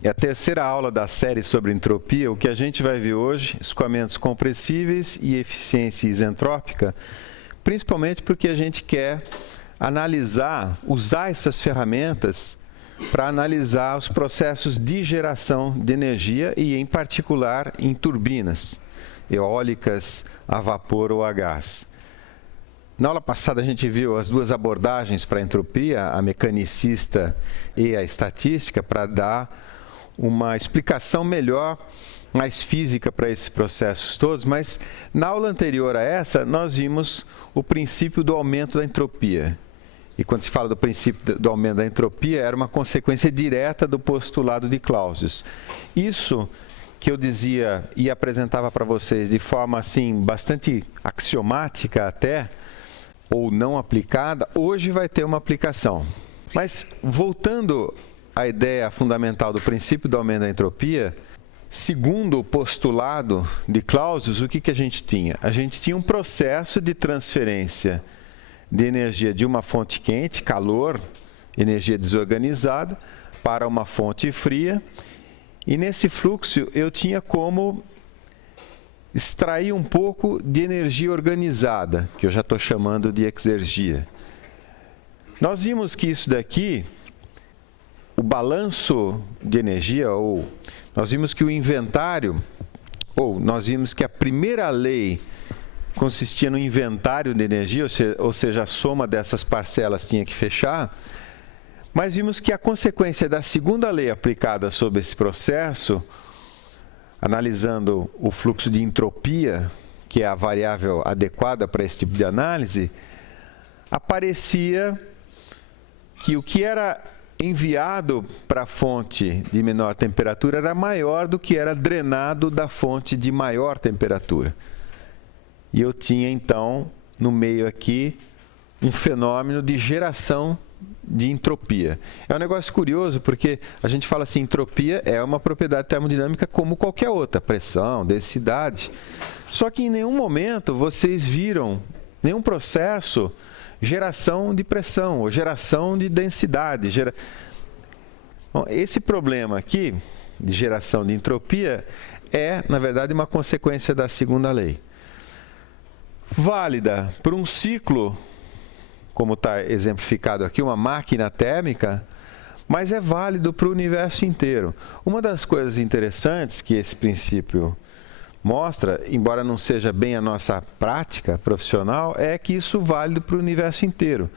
É a terceira aula da série sobre entropia. O que a gente vai ver hoje, escoamentos compressíveis e eficiência isentrópica, principalmente porque a gente quer analisar, usar essas ferramentas para analisar os processos de geração de energia e, em particular, em turbinas eólicas, a vapor ou a gás. Na aula passada a gente viu as duas abordagens para a entropia, a mecanicista e a estatística, para dar uma explicação melhor, mais física para esses processos todos, mas na aula anterior a essa, nós vimos o princípio do aumento da entropia. E quando se fala do princípio do aumento da entropia, era uma consequência direta do postulado de Clausius. Isso que eu dizia e apresentava para vocês de forma assim bastante axiomática até, ou não aplicada, hoje vai ter uma aplicação. Mas voltando à ideia fundamental do princípio do aumento da entropia, segundo o postulado de Clausius, o que a gente tinha? A gente tinha um processo de transferência de energia de uma fonte quente, calor, energia desorganizada, para uma fonte fria, e nesse fluxo eu tinha como extrair um pouco de energia organizada, que eu já estou chamando de exergia. Nós vimos que isso daqui, o balanço de energia, ou nós vimos que o inventário, ou nós vimos que a primeira lei consistia no inventário de energia, ou seja, a soma dessas parcelas tinha que fechar, mas vimos que a consequência da segunda lei aplicada sobre esse processo, analisando o fluxo de entropia, que é a variável adequada para esse tipo de análise, aparecia que o que era enviado para a fonte de menor temperatura era maior do que era drenado da fonte de maior temperatura. E eu tinha, então, no meio aqui, um fenômeno de geração de entropia. É um negócio curioso, porque a gente fala assim, entropia é uma propriedade termodinâmica como qualquer outra, pressão, densidade. Só que em nenhum momento vocês viram nenhum processo geração de pressão ou geração de densidade. Bom, esse problema aqui, de geração de entropia, é, na verdade, uma consequência da segunda lei. Válida para um ciclo, como está exemplificado aqui, uma máquina térmica, mas é válido para o universo inteiro. Uma das coisas interessantes que esse princípio mostra, embora não seja bem a nossa prática profissional, é que isso é válido para o universo inteiro.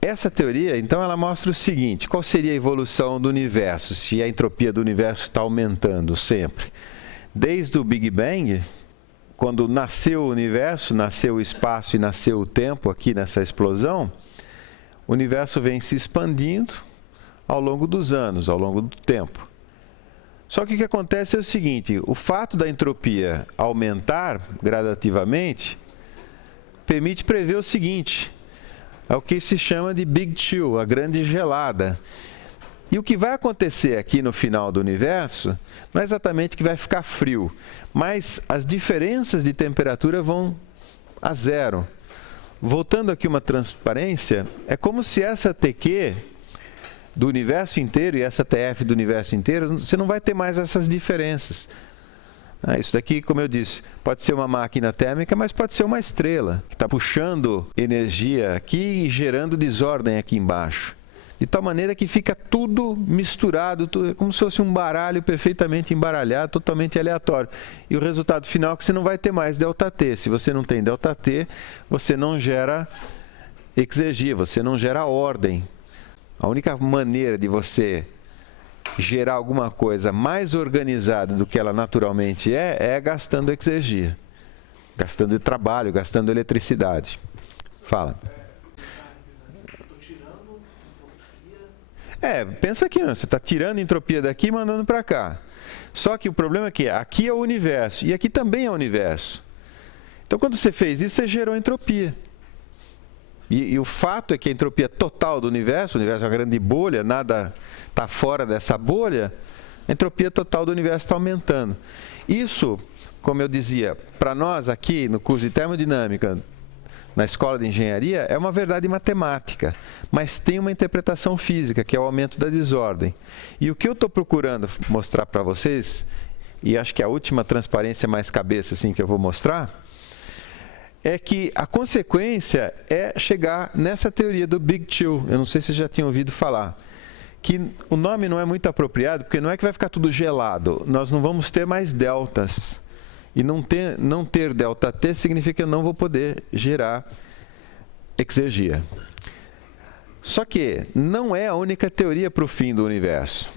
Essa teoria, então, ela mostra o seguinte: qual seria a evolução do universo, se a entropia do universo está aumentando sempre? Desde o Big Bang, quando nasceu o universo, nasceu o espaço e nasceu o tempo aqui nessa explosão, o universo vem se expandindo ao longo dos anos, ao longo do tempo. Só que o que acontece é o seguinte: o fato da entropia aumentar gradativamente permite prever o seguinte: é o que se chama de Big Chill, a grande gelada. E o que vai acontecer aqui no final do universo não é exatamente que vai ficar frio, mas as diferenças de temperatura vão a zero. Voltando aqui uma transparência, é como se essa TQ do universo inteiro e essa TF do universo inteiro, você não vai ter mais essas diferenças. Isso daqui, como eu disse, pode ser uma máquina térmica, mas pode ser uma estrela, que está puxando energia aqui e gerando desordem aqui embaixo. De tal maneira que fica tudo misturado, como se fosse um baralho perfeitamente embaralhado, totalmente aleatório. E o resultado final é que você não vai ter mais ΔT. Se você não tem ΔT, você não gera exergia, você não gera ordem. A única maneira de você gerar alguma coisa mais organizada do que ela naturalmente é gastando exergia, gastando trabalho, gastando eletricidade. Fala. Pensa aqui, você está tirando entropia daqui e mandando para cá. Só que o problema é que aqui é o universo e aqui também é o universo. Então, quando você fez isso, você gerou entropia. E o fato é que a entropia total do universo, o universo é uma grande bolha, nada está fora dessa bolha, a entropia total do universo está aumentando. Isso, como eu dizia, para nós aqui no curso de termodinâmica, na escola de engenharia é uma verdade matemática, mas tem uma interpretação física, que é o aumento da desordem. E o que eu estou procurando mostrar para vocês, e acho que a última transparência mais cabeça assim, que eu vou mostrar, é que a consequência é chegar nessa teoria do Big Chill. Eu não sei se vocês já tinham ouvido falar. Que o nome não é muito apropriado, porque não é que vai ficar tudo gelado. Nós não vamos ter mais deltas. E não ter ΔT significa que eu não vou poder gerar exergia. Só que não é a única teoria para o fim do universo.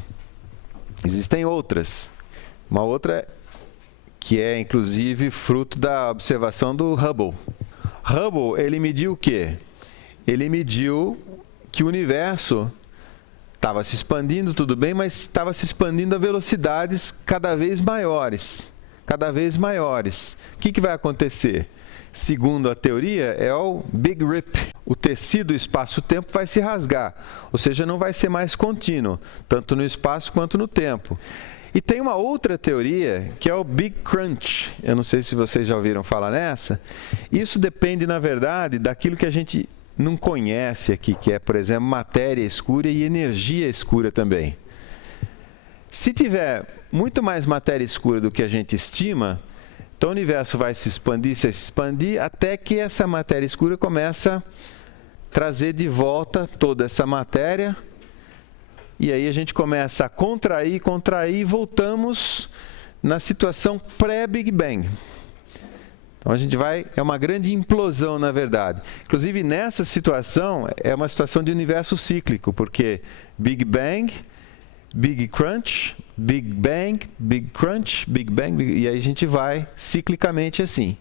Existem outras. Uma outra que é, inclusive, fruto da observação do Hubble. Hubble, ele mediu o quê? Ele mediu que o universo estava se expandindo, tudo bem, mas estava se expandindo a velocidades cada vez maiores. Cada vez maiores. O que vai acontecer? Segundo a teoria, é o Big Rip. O tecido espaço-tempo vai se rasgar, ou seja, não vai ser mais contínuo, tanto no espaço quanto no tempo. E tem uma outra teoria, que é o Big Crunch. Eu não sei se vocês já ouviram falar nessa. Isso depende, na verdade, daquilo que a gente não conhece aqui, que é, por exemplo, matéria escura e energia escura também. Se tiver muito mais matéria escura do que a gente estima, então o universo vai se expandir, até que essa matéria escura começa a trazer de volta toda essa matéria, e aí a gente começa a contrair, e voltamos na situação pré-Big Bang. Então a gente é uma grande implosão, na verdade. Inclusive, nessa situação, é uma situação de universo cíclico, porque Big Bang, Big Crunch, Big Bang, Big Crunch, Big Bang, e aí a gente vai ciclicamente assim.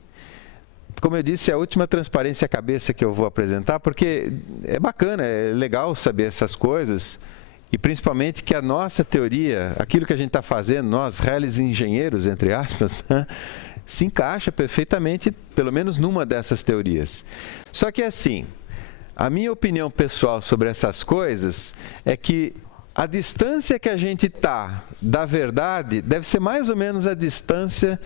Como eu disse, é a última transparência cabeça que eu vou apresentar, porque é bacana, é legal saber essas coisas, e principalmente que a nossa teoria, aquilo que a gente está fazendo, nós, réis engenheiros, entre aspas, né, se encaixa perfeitamente, pelo menos numa dessas teorias. Só que assim, a minha opinião pessoal sobre essas coisas é que a distância que a gente está da verdade deve ser mais ou menos a distância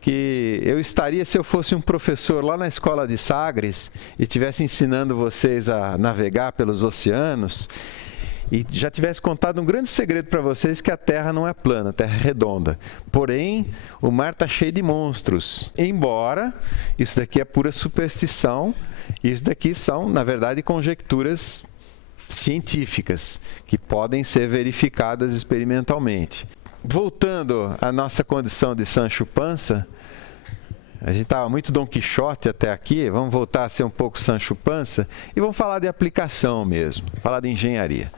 que eu estaria se eu fosse um professor lá na escola de Sagres e estivesse ensinando vocês a navegar pelos oceanos e já tivesse contado um grande segredo para vocês, que a Terra não é plana, a Terra é redonda. Porém, o mar está cheio de monstros. Embora isso daqui é pura superstição, isso daqui são, na verdade, conjecturas científicas que podem ser verificadas experimentalmente. Voltando à nossa condição de Sancho Panza, a gente estava muito Dom Quixote até aqui, vamos voltar a ser um pouco Sancho Panza e vamos falar de aplicação mesmo, falar de engenharia.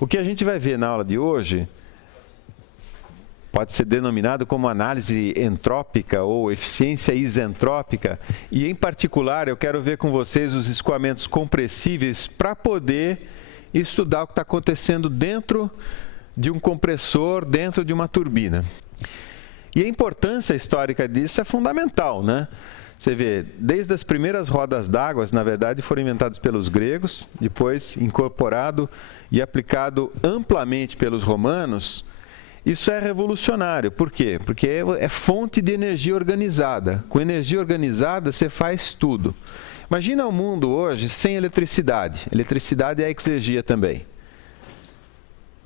O que a gente vai ver na aula de hoje pode ser denominado como análise entrópica ou eficiência isentrópica, e em particular eu quero ver com vocês os escoamentos compressíveis para poder estudar o que está acontecendo dentro de um compressor, dentro de uma turbina. E a importância histórica disso é fundamental, né? Você vê, desde as primeiras rodas d'água, na verdade, foram inventadas pelos gregos, depois incorporado e aplicado amplamente pelos romanos. Isso é revolucionário. Por quê? Porque é fonte de energia organizada. Com energia organizada, você faz tudo. Imagina o mundo hoje sem eletricidade. Eletricidade é exergia também.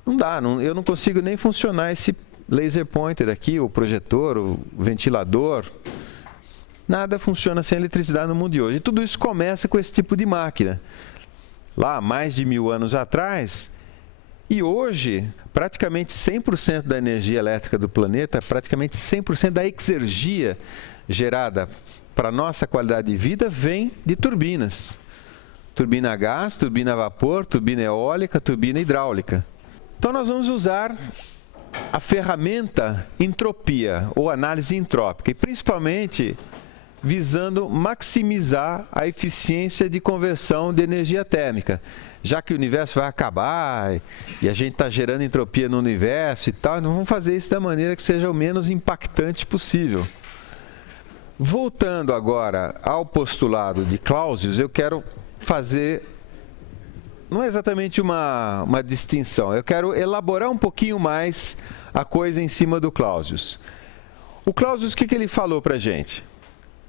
Não dá, eu não consigo nem funcionar esse laser pointer aqui, o projetor, o ventilador. Nada funciona sem eletricidade no mundo de hoje. E tudo isso começa com esse tipo de máquina. Lá, há mais de 1000 anos atrás, e hoje, praticamente 100% da energia elétrica do planeta, praticamente 100% da exergia gerada para a nossa qualidade de vida vem de turbinas. Turbina a gás, turbina a vapor, turbina eólica, turbina hidráulica. Então nós vamos usar a ferramenta entropia ou análise entrópica, e principalmente visando maximizar a eficiência de conversão de energia térmica. Já que o universo vai acabar e a gente está gerando entropia no universo e tal, então vamos fazer isso da maneira que seja o menos impactante possível. Voltando agora ao postulado de Clausius, eu quero fazer, não é exatamente uma distinção, eu quero elaborar um pouquinho mais a coisa em cima do Clausius. O Clausius, o que ele falou para a gente?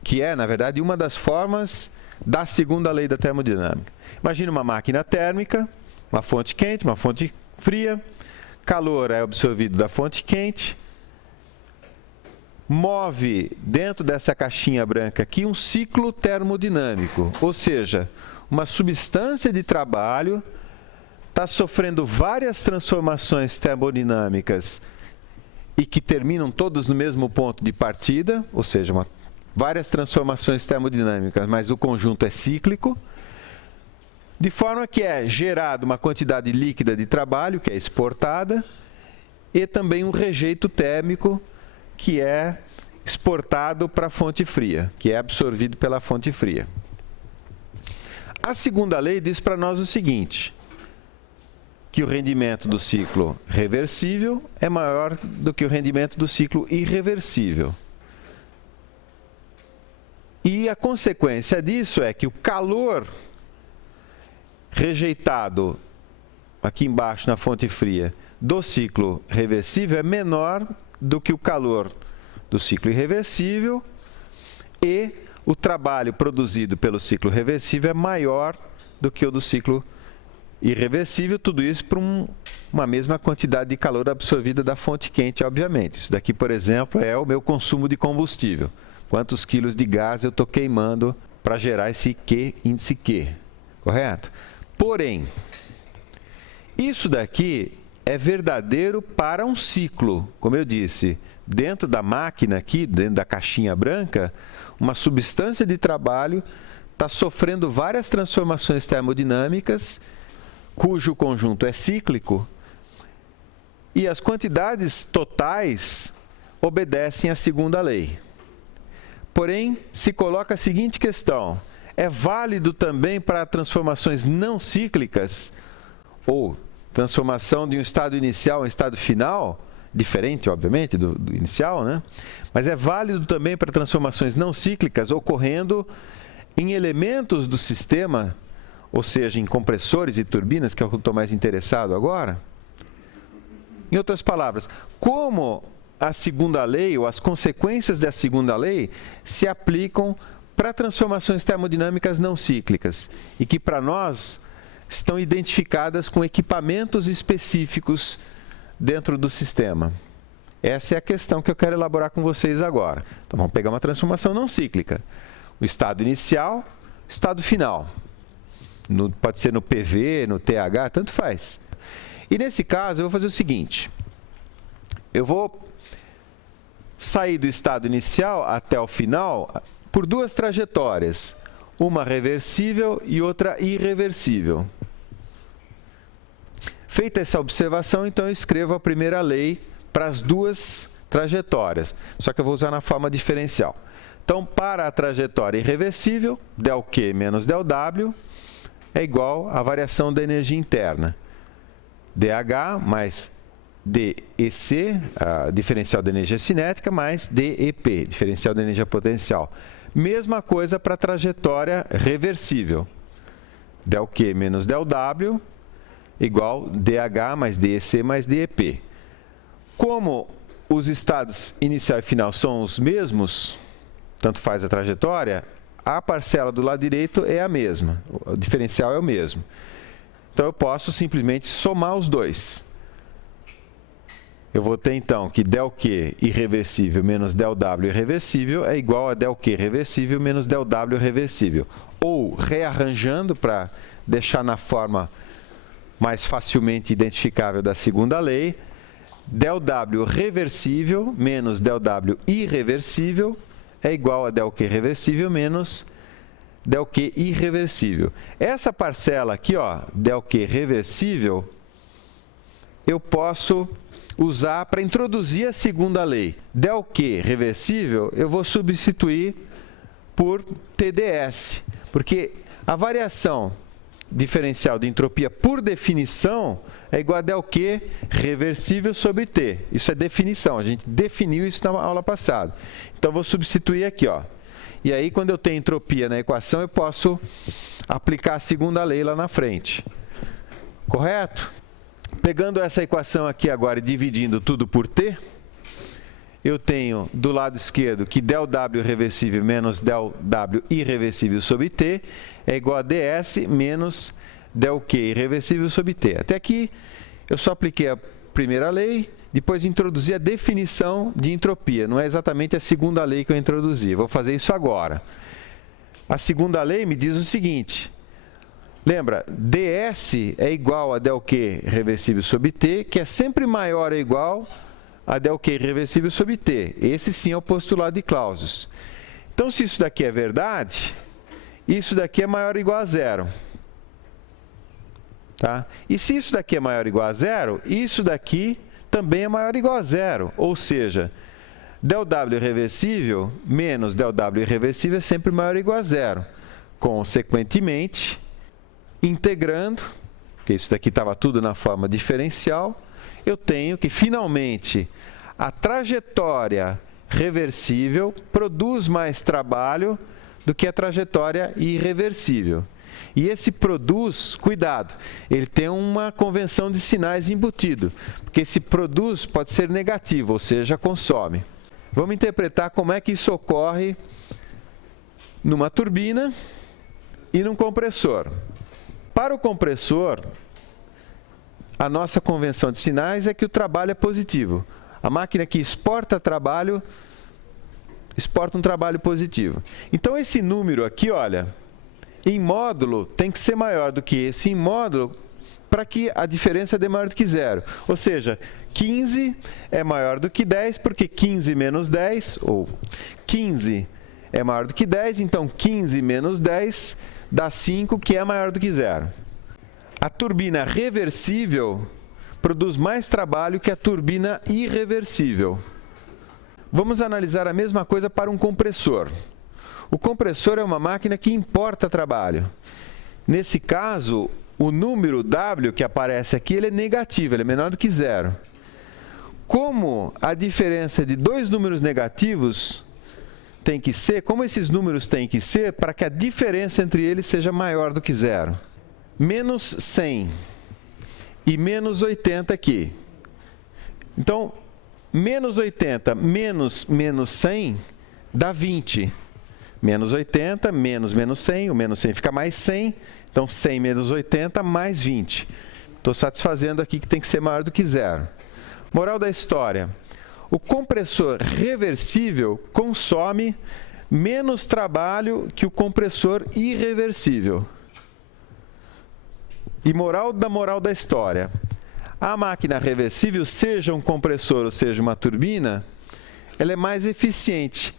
Que é, na verdade, uma das formas da segunda lei da termodinâmica. Imagina uma máquina térmica, uma fonte quente, uma fonte fria, calor é absorvido da fonte quente, move dentro dessa caixinha branca aqui um ciclo termodinâmico, ou seja, uma substância de trabalho está sofrendo várias transformações termodinâmicas e que terminam todos no mesmo ponto de partida, ou seja, várias transformações termodinâmicas, mas o conjunto é cíclico, de forma que é gerada uma quantidade líquida de trabalho, que é exportada, e também um rejeito térmico, que é exportado para a fonte fria, que é absorvido pela fonte fria. A segunda lei diz para nós o seguinte, que o rendimento do ciclo reversível é maior do que o rendimento do ciclo irreversível. E a consequência disso é que o calor rejeitado aqui embaixo na fonte fria do ciclo reversível é menor do que o calor do ciclo irreversível e o trabalho produzido pelo ciclo reversível é maior do que o do ciclo irreversível, tudo isso por uma mesma quantidade de calor absorvida da fonte quente, obviamente. Isso daqui, por exemplo, é o meu consumo de combustível. Quantos quilos de gás eu estou queimando para gerar esse Q, índice Q, correto? Porém, isso daqui é verdadeiro para um ciclo. Como eu disse, dentro da máquina aqui, dentro da caixinha branca, uma substância de trabalho está sofrendo várias transformações termodinâmicas, cujo conjunto é cíclico, e as quantidades totais obedecem à segunda lei. Porém, se coloca a seguinte questão, é válido também para transformações não cíclicas, ou transformação de um estado inicial a um estado final, diferente, obviamente, do inicial, né? Mas é válido também para transformações não cíclicas ocorrendo em elementos do sistema, ou seja, em compressores e turbinas, que é o que eu estou mais interessado agora. Em outras palavras, como a segunda lei, ou as consequências da segunda lei, se aplicam para transformações termodinâmicas não cíclicas, e que para nós estão identificadas com equipamentos específicos dentro do sistema. Essa é a questão que eu quero elaborar com vocês agora. Então vamos pegar uma transformação não cíclica. O estado inicial, estado final. Pode ser no PV, no TH, tanto faz. E nesse caso, eu vou fazer o seguinte. Eu vou sair do estado inicial até o final por duas trajetórias. Uma reversível e outra irreversível. Feita essa observação, então eu escrevo a primeira lei para as duas trajetórias. Só que eu vou usar na forma diferencial. Então, para a trajetória irreversível, ΔQ menos ΔW é igual à variação da energia interna. dH mais dEc, a diferencial da energia cinética, mais dEp, diferencial da energia potencial. Mesma coisa para a trajetória reversível. ΔQ menos ΔW igual dH mais dEc mais dEp. Como os estados inicial e final são os mesmos, tanto faz a trajetória, a parcela do lado direito é a mesma, o diferencial é o mesmo. Então eu posso simplesmente somar os dois. Eu vou ter então que ΔQ irreversível menos ΔW irreversível é igual a ΔQ reversível menos ΔW reversível. Ou, rearranjando para deixar na forma mais facilmente identificável da segunda lei, ΔW reversível menos ΔW irreversível é igual a ΔQ reversível menos ΔQ irreversível. Essa parcela aqui, ó, ΔQ reversível, eu posso usar para introduzir a segunda lei. ΔQ reversível, eu vou substituir por TdS, porque a variação diferencial de entropia, por definição, é igual a ΔQ reversível sobre T. Isso é definição, a gente definiu isso na aula passada. Então, vou substituir aqui, ó. E aí, quando eu tenho entropia na equação, eu posso aplicar a segunda lei lá na frente. Correto? Pegando essa equação aqui agora e dividindo tudo por T, eu tenho do lado esquerdo que ΔW reversível menos ΔW irreversível sobre T é igual a ds menos ΔQ irreversível sobre T. Até aqui eu só apliquei a primeira lei, depois introduzi a definição de entropia. Não é exatamente a segunda lei que eu introduzi, vou fazer isso agora. A segunda lei me diz o seguinte, lembra, ds é igual a ΔQ reversível sobre T, que é sempre maior ou igual a ΔQ irreversível sobre T. Esse sim é o postulado de Clausius. Então, se isso daqui é verdade, isso daqui é maior ou igual a zero. Tá? E se isso daqui é maior ou igual a zero, isso daqui também é maior ou igual a zero. Ou seja, ΔW reversível menos ΔW irreversível é sempre maior ou igual a zero. Consequentemente, integrando, porque isso daqui estava tudo na forma diferencial, eu tenho que, finalmente, a trajetória reversível produz mais trabalho do que a trajetória irreversível. E esse produz, cuidado, ele tem uma convenção de sinais embutido, porque esse produz pode ser negativo, ou seja, consome. Vamos interpretar como é que isso ocorre numa turbina e num compressor. Para o compressor, a nossa convenção de sinais é que o trabalho é positivo. A máquina que exporta trabalho, exporta um trabalho positivo. Então, esse número aqui, olha, em módulo tem que ser maior do que esse em módulo para que a diferença dê maior do que zero. Ou seja, 15 é maior do que 10, porque 15 menos 10, ou 15 é maior do que 10, então 15 menos 10 dá 5, que é maior do que zero. A turbina reversível produz mais trabalho que a turbina irreversível. Vamos analisar a mesma coisa para um compressor. O compressor é uma máquina que importa trabalho. Nesse caso, o número W que aparece aqui ele é negativo, ele é menor do que zero. Como a diferença de dois números negativos tem que ser, como esses números têm que ser para que a diferença entre eles seja maior do que zero? Menos 100 e menos 80 aqui. Então, menos 80 menos 100 dá 20. Menos 80, menos 100, o menos 100 fica mais 100, então 100 menos 80 mais 20. Estou satisfazendo aqui que tem que ser maior do que zero. Moral da história, o compressor reversível consome menos trabalho que o compressor irreversível. E moral da história, a máquina reversível, seja um compressor ou seja uma turbina, ela é mais eficiente.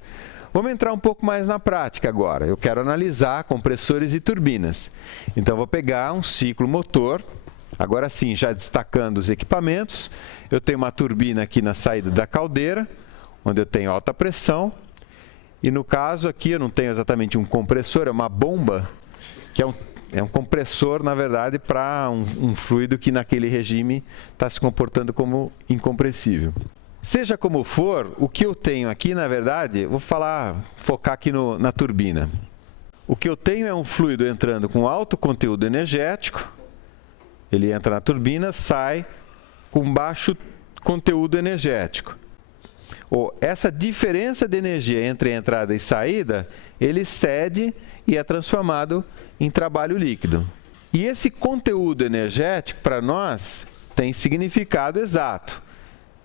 Vamos entrar um pouco mais na prática agora. Eu quero analisar compressores e turbinas. Então, vou pegar um ciclo motor. Agora sim, já destacando os equipamentos. Eu tenho uma turbina aqui na saída da caldeira, onde eu tenho alta pressão. E no caso aqui, eu não tenho exatamente um compressor, é uma bomba, que é um compressor, na verdade, para um fluido que naquele regime está se comportando como incompressível. Seja como for, o que eu tenho aqui, na verdade, vou focar aqui na turbina. O que eu tenho é um fluido entrando com alto conteúdo energético, ele entra na turbina, sai com baixo conteúdo energético. Essa diferença de energia entre entrada e saída, ele cede e é transformado em trabalho líquido. E esse conteúdo energético, para nós, tem significado exato.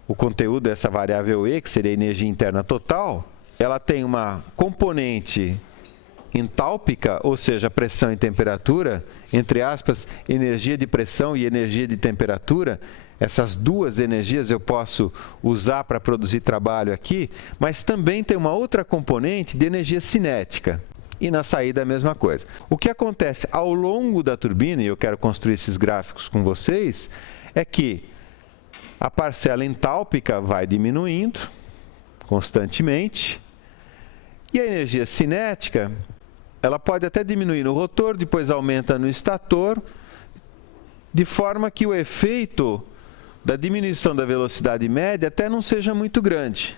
O conteúdo dessa variável E, que seria a energia interna total, ela tem uma componente entálpica, ou seja, pressão e temperatura, entre aspas, energia de pressão e energia de temperatura. Essas duas energias eu posso usar para produzir trabalho aqui, mas também tem uma outra componente de energia cinética. E na saída a mesma coisa. O que acontece ao longo da turbina, e eu quero construir esses gráficos com vocês, é que a parcela entálpica vai diminuindo constantemente e a energia cinética, ela pode até diminuir no rotor, depois aumenta no estator, de forma que o efeito da diminuição da velocidade média até não seja muito grande.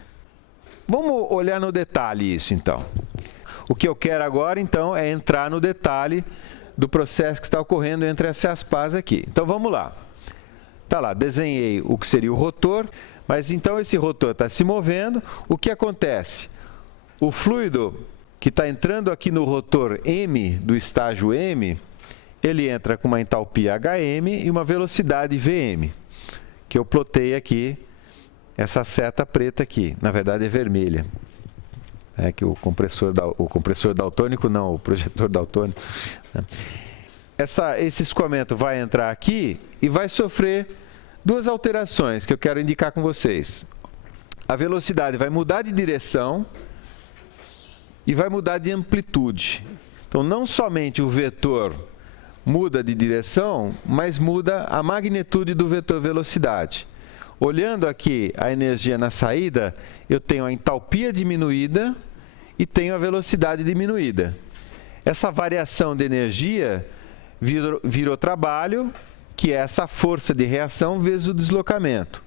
Vamos olhar no detalhe isso, então. O que eu quero agora, então, é entrar no detalhe do processo que está ocorrendo entre essas pás aqui. Então, vamos lá. tá lá, desenhei o que seria o rotor, mas então esse rotor está se movendo. O que acontece? O fluido que está entrando aqui no rotor M, do estágio M, ele entra com uma entalpia HM e uma velocidade VM, que eu plotei aqui, essa seta preta aqui, na verdade é vermelha. É que o compressor daltônico, não, o projetor daltônico. Esse escoamento vai entrar aqui e vai sofrer duas alterações que eu quero indicar com vocês. A velocidade vai mudar de direção e vai mudar de amplitude. Então, não somente o vetor muda de direção, mas muda a magnitude do vetor velocidade. Olhando aqui a energia na saída, eu tenho a entalpia diminuída e tenho a velocidade diminuída. Essa variação de energia virou trabalho, que é essa força de reação vezes o deslocamento.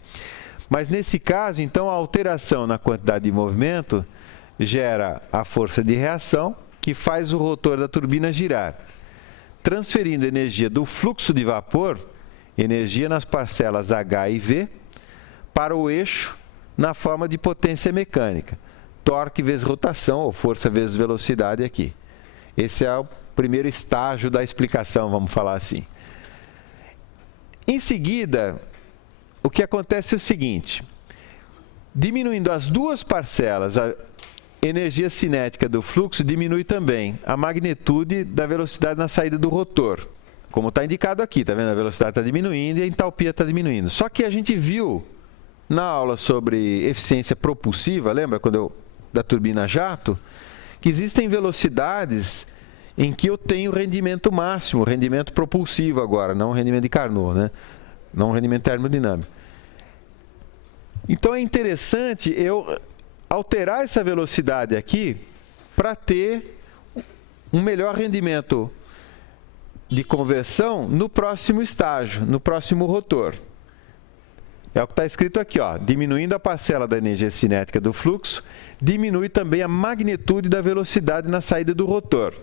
Mas nesse caso, então, a alteração na quantidade de movimento gera a força de reação, que faz o rotor da turbina girar, transferindo energia do fluxo de vapor, energia nas parcelas H e V, para o eixo na forma de potência mecânica, torque vezes rotação, ou força vezes velocidade aqui. Esse é o primeiro estágio da explicação, vamos falar assim. Em seguida, o que acontece é o seguinte: diminuindo as duas parcelas, a energia cinética do fluxo diminui também a magnitude da velocidade na saída do rotor. Como está indicado aqui, está vendo? A velocidade está diminuindo e a entalpia está diminuindo. Só que a gente viu na aula sobre eficiência propulsiva, lembra da turbina jato, que existem velocidades em que eu tenho rendimento máximo, rendimento propulsivo agora, não rendimento de Carnot, né? Não rendimento termodinâmico. Então é interessante eu alterar essa velocidade aqui para ter um melhor rendimento de conversão no próximo estágio, no próximo rotor. É o que está escrito aqui, ó, diminuindo a parcela da energia cinética do fluxo, diminui também a magnitude da velocidade na saída do rotor.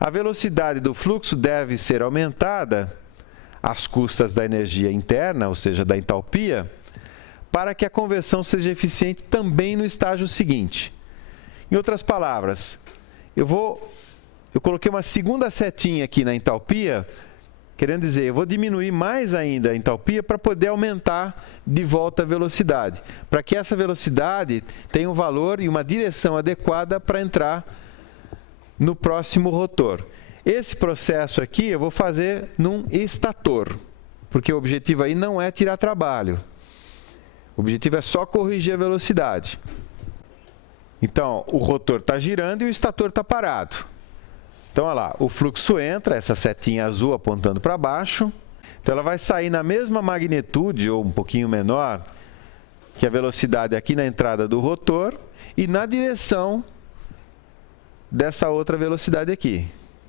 A velocidade do fluxo deve ser aumentada às custas da energia interna, ou seja, da entalpia, para que a conversão seja eficiente também no estágio seguinte. Em outras palavras, eu coloquei uma segunda setinha aqui na entalpia, querendo dizer, eu vou diminuir mais ainda a entalpia para poder aumentar de volta a velocidade, para que essa velocidade tenha um valor e uma direção adequada para entrar no próximo rotor. Esse processo aqui eu vou fazer num estator, porque o objetivo aí não é tirar trabalho. O objetivo é só corrigir a velocidade. Então, o rotor está girando e o estator está parado. Então, olha lá, o fluxo entra, essa setinha azul apontando para baixo. Então, ela vai sair na mesma magnitude, ou um pouquinho menor, que a velocidade aqui na entrada do rotor e na direção dessa outra velocidade aqui.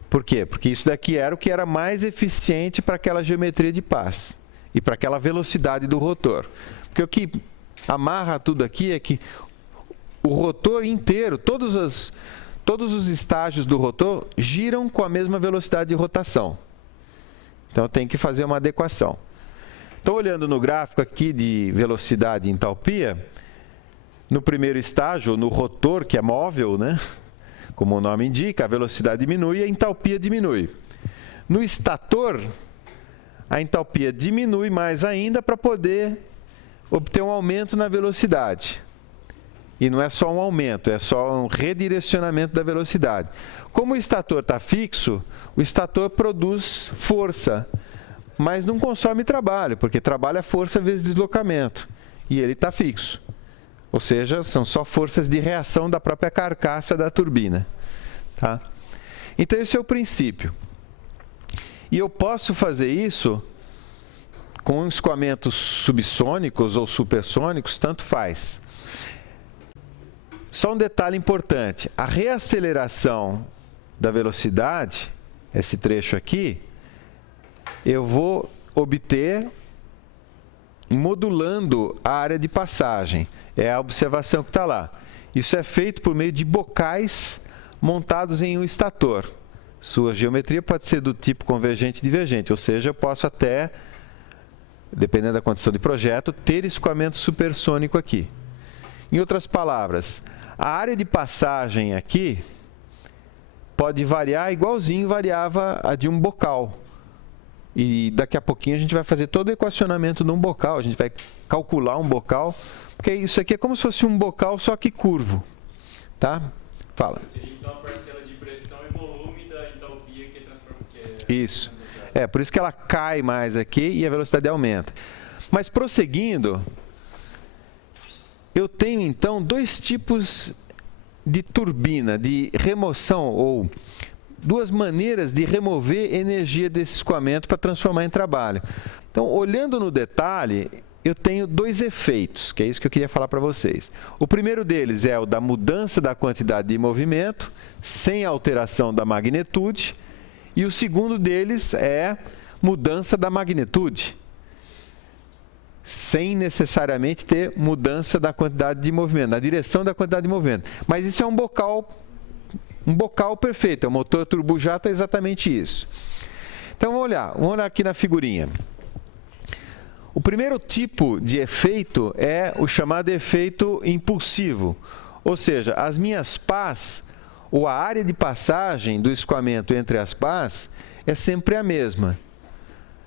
Por quê? Porque isso daqui era o que era mais eficiente para aquela geometria de paz e para aquela velocidade do rotor. Porque o que amarra tudo aqui é que o rotor inteiro, todos os estágios do rotor giram com a mesma velocidade de rotação. Então, tem que fazer uma adequação. Então, olhando no gráfico aqui de velocidade e entalpia, no primeiro estágio, no rotor, que é móvel, né? Como o nome indica, a velocidade diminui e a entalpia diminui. No estator, a entalpia diminui mais ainda para poder obter um aumento na velocidade. E não é só um aumento, é só um redirecionamento da velocidade. Como o estator está fixo, o estator produz força, mas não consome trabalho, porque trabalha força vezes deslocamento. E ele está fixo. Ou seja, são só forças de reação da própria carcaça da turbina. Tá? Então, esse é o princípio. E eu posso fazer isso com escoamentos subsônicos ou supersônicos, tanto faz. Só um detalhe importante, a reaceleração da velocidade, esse trecho aqui, eu vou obter modulando a área de passagem. É a observação que está lá. Isso é feito por meio de bocais montados em um estator. Sua geometria pode ser do tipo convergente e divergente, ou seja, eu posso até dependendo da condição de projeto, ter escoamento supersônico aqui. Em outras palavras, a área de passagem aqui pode variar igualzinho variava a de um bocal. E daqui a pouquinho a gente vai fazer todo o equacionamento de um bocal, a gente vai calcular um bocal, porque isso aqui é como se fosse um bocal, só que curvo. Tá? Fala. Seria então a parcela de pressão e volume da entalpia que transforma. Isso. Por isso que ela cai mais aqui e a velocidade aumenta. Mas prosseguindo, eu tenho então dois tipos de turbina, de remoção, ou duas maneiras de remover energia desse escoamento para transformar em trabalho. Então, olhando no detalhe, eu tenho dois efeitos, que é isso que eu queria falar para vocês. O primeiro deles é o da mudança da quantidade de movimento, sem alteração da magnitude, e o segundo deles é mudança da magnitude, sem necessariamente ter mudança da quantidade de movimento, na direção da quantidade de movimento. Mas isso é um bocal perfeito, o motor turbojato é exatamente isso. Então vamos olhar aqui na figurinha. O primeiro tipo de efeito é o chamado efeito impulsivo, ou seja, as minhas pás, ou a área de passagem do escoamento entre as pás, é sempre a mesma.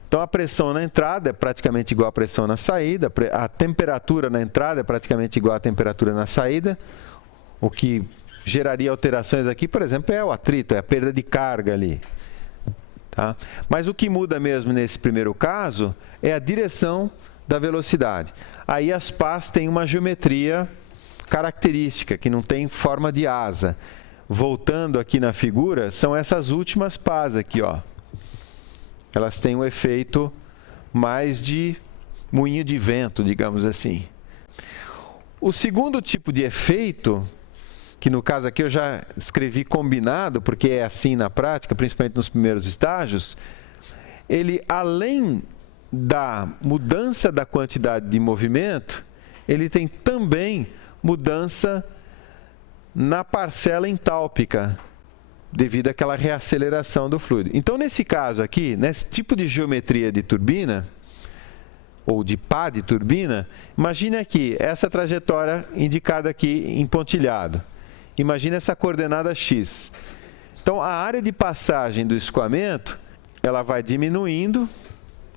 Então, a pressão na entrada é praticamente igual à pressão na saída, a temperatura na entrada é praticamente igual à temperatura na saída. O que geraria alterações aqui, por exemplo, é o atrito, é a perda de carga ali. Tá? Mas o que muda mesmo nesse primeiro caso é a direção da velocidade. Aí as pás têm uma geometria característica, que não tem forma de asa. Voltando aqui na figura, são essas últimas pás aqui, ó. Elas têm um efeito mais de moinho de vento, digamos assim. O segundo tipo de efeito, que no caso aqui eu já escrevi combinado, porque é assim na prática, principalmente nos primeiros estágios, ele, além da mudança da quantidade de movimento, ele tem também mudança na parcela entálpica, devido àquela reaceleração do fluido. Então, nesse caso aqui, nesse tipo de geometria de turbina, ou de pá de turbina, imagine aqui, essa trajetória indicada aqui em pontilhado. Imagine essa coordenada x. Então, a área de passagem do escoamento, ela vai diminuindo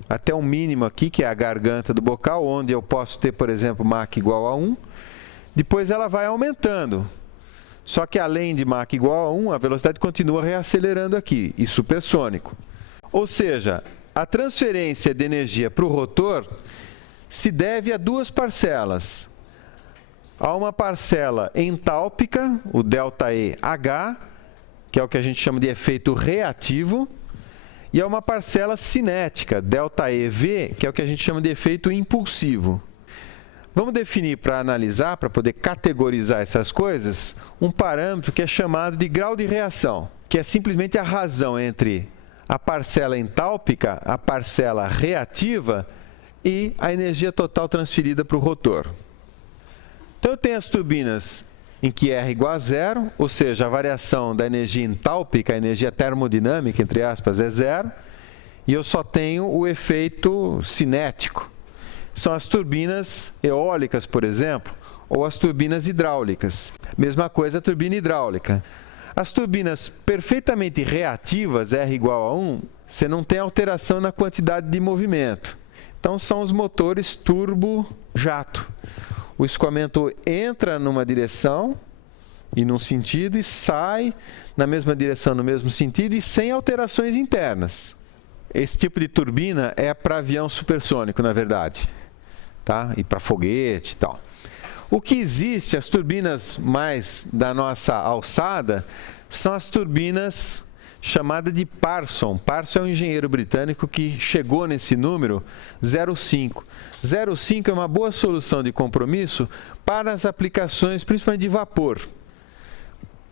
até um mínimo aqui, que é a garganta do bocal, onde eu posso ter, por exemplo, Mach igual a 1. Depois ela vai aumentando. Só que além de Mach igual a 1, a velocidade continua reacelerando aqui, e supersônico. Ou seja, a transferência de energia para o rotor se deve a duas parcelas. Há uma parcela entálpica, o ΔEH, que é o que a gente chama de efeito reativo, e há uma parcela cinética, ΔEV, que é o que a gente chama de efeito impulsivo. Vamos definir para analisar, para poder categorizar essas coisas, um parâmetro que é chamado de grau de reação, que é simplesmente a razão entre a parcela entálpica, a parcela reativa e a energia total transferida para o rotor. Então, eu tenho as turbinas em que R igual a zero, ou seja, a variação da energia entálpica, a energia termodinâmica, entre aspas, é zero, e eu só tenho o efeito cinético. São as turbinas eólicas, por exemplo, ou as turbinas hidráulicas. Mesma coisa a turbina hidráulica. As turbinas perfeitamente reativas, R igual a 1, você não tem alteração na quantidade de movimento. Então, são os motores turbo-jato. O escoamento entra numa direção e num sentido e sai na mesma direção, no mesmo sentido e sem alterações internas. Esse tipo de turbina é para avião supersônico, na verdade. Tá? E para foguete e tal. O que existe, as turbinas mais da nossa alçada, são as turbinas chamadas de Parson. Parson é um engenheiro britânico que chegou nesse número 0,5. 0,5 é uma boa solução de compromisso para as aplicações, principalmente de vapor.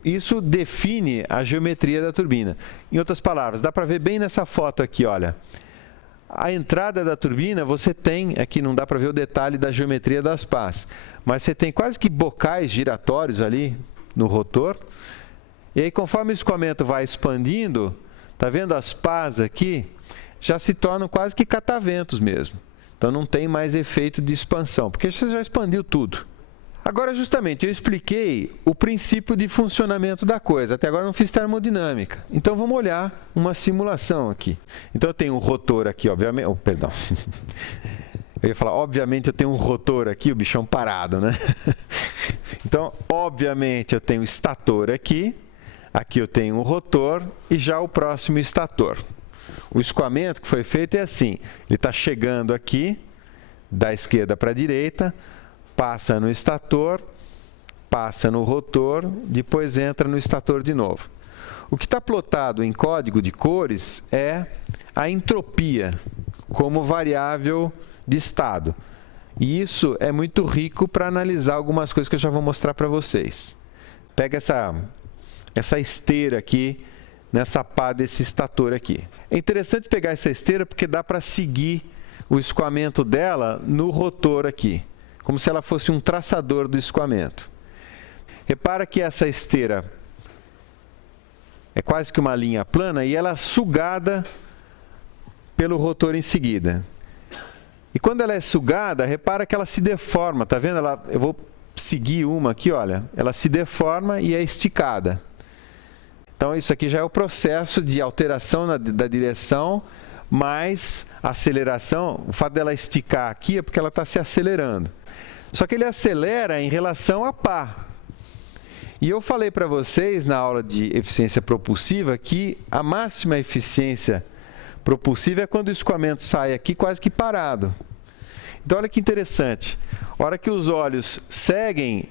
Isso define a geometria da turbina. Em outras palavras, dá para ver bem nessa foto aqui, olha. A entrada da turbina, você tem, aqui não dá para ver o detalhe da geometria das pás, mas você tem quase que bocais giratórios ali no rotor. E aí, conforme o escoamento vai expandindo, tá vendo as pás aqui, já se tornam quase que cataventos mesmo. Então não tem mais efeito de expansão, porque você já expandiu tudo. Agora, justamente, eu expliquei o princípio de funcionamento da coisa. Até agora eu não fiz termodinâmica. Então vamos olhar uma simulação aqui. Então eu tenho um rotor aqui, obviamente. Oh, perdão. Eu ia falar, obviamente eu tenho um rotor aqui, o bichão parado, né? Então, obviamente eu tenho o estator aqui. Aqui eu tenho um rotor e já o próximo estator. O escoamento que foi feito é assim. Ele está chegando aqui, da esquerda para a direita, passa no estator, passa no rotor, depois entra no estator de novo. O que está plotado em código de cores é a entropia como variável de estado. E isso é muito rico para analisar algumas coisas que eu já vou mostrar para vocês. Pega essa esteira aqui, nessa pá desse estator aqui. É interessante pegar essa esteira porque dá para seguir o escoamento dela no rotor aqui, como se ela fosse um traçador do escoamento. Repara que essa esteira é quase que uma linha plana e ela é sugada pelo rotor em seguida. E quando ela é sugada, repara que ela se deforma, tá vendo? Eu vou seguir uma aqui, olha, ela se deforma e é esticada. Então isso aqui já é o processo de alteração da direção, mais aceleração. O fato dela esticar aqui é porque ela está se acelerando. Só que ele acelera em relação a pá. E eu falei para vocês na aula de eficiência propulsiva que a máxima eficiência propulsiva é quando o escoamento sai aqui quase que parado. Então olha que interessante. A hora que os olhos seguem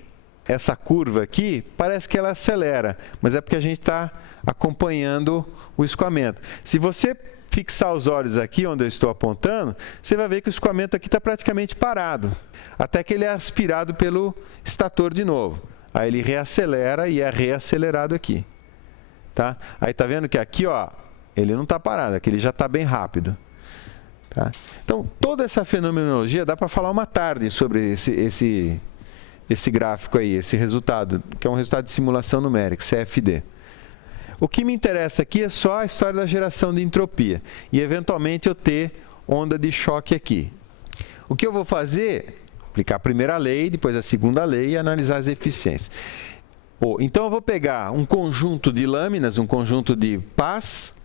essa curva aqui, parece que ela acelera, mas é porque a gente está acompanhando o escoamento. Se você fixar os olhos aqui onde eu estou apontando, você vai ver que o escoamento aqui está praticamente parado, até que ele é aspirado pelo estator de novo. Aí ele reacelera e é reacelerado aqui. Tá? Aí está vendo que aqui, ó, ele não está parado, aqui ele já está bem rápido. Tá? Então, toda essa fenomenologia dá para falar uma tarde sobre esse gráfico aí, esse resultado, que é um resultado de simulação numérica, CFD. O que me interessa aqui é só a história da geração de entropia e, eventualmente, eu ter onda de choque aqui. O que eu vou fazer? Aplicar a primeira lei, depois a segunda lei e analisar as eficiências. Então, eu vou pegar um conjunto de lâminas, um conjunto de pás.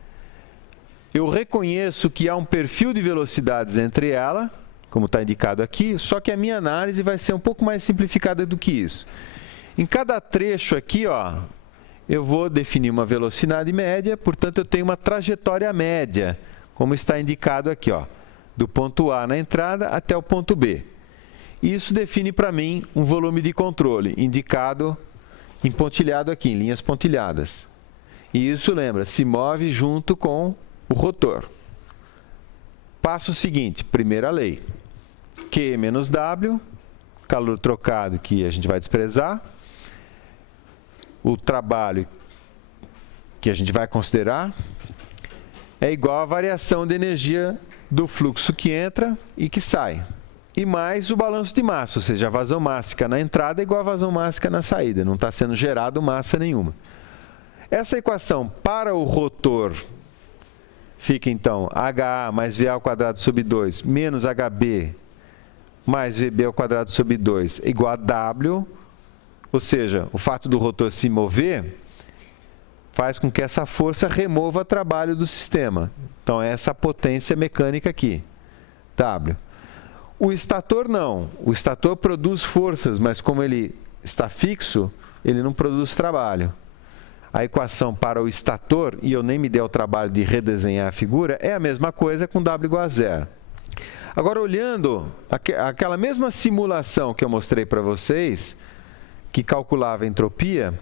Eu reconheço que há um perfil de velocidades entre elas, como está indicado aqui, só que a minha análise vai ser um pouco mais simplificada do que isso. Em cada trecho aqui, ó, eu vou definir uma velocidade média, portanto, eu tenho uma trajetória média, como está indicado aqui, ó, do ponto A na entrada até o ponto B. Isso define para mim um volume de controle, indicado em pontilhado aqui, em linhas pontilhadas. E isso, lembra, se move junto com o rotor. Passo seguinte, primeira lei. Q menos W, calor trocado que a gente vai desprezar. O trabalho que a gente vai considerar é igual à variação de energia do fluxo que entra e que sai. E mais o balanço de massa, ou seja, a vazão mássica na entrada é igual à vazão mássica na saída, não está sendo gerado massa nenhuma. Essa equação para o rotor fica então HA mais VA ao quadrado sobre 2 menos HB mais VB ao quadrado sobre 2 igual a W, ou seja, o fato do rotor se mover faz com que essa força remova o trabalho do sistema. Então, é essa potência mecânica aqui, W. O estator não. O estator produz forças, mas como ele está fixo, ele não produz trabalho. A equação para o estator, e eu nem me dei o trabalho de redesenhar a figura, é a mesma coisa com W igual a zero. Agora, olhando aquela mesma simulação que eu mostrei para vocês, que calculava a entropia,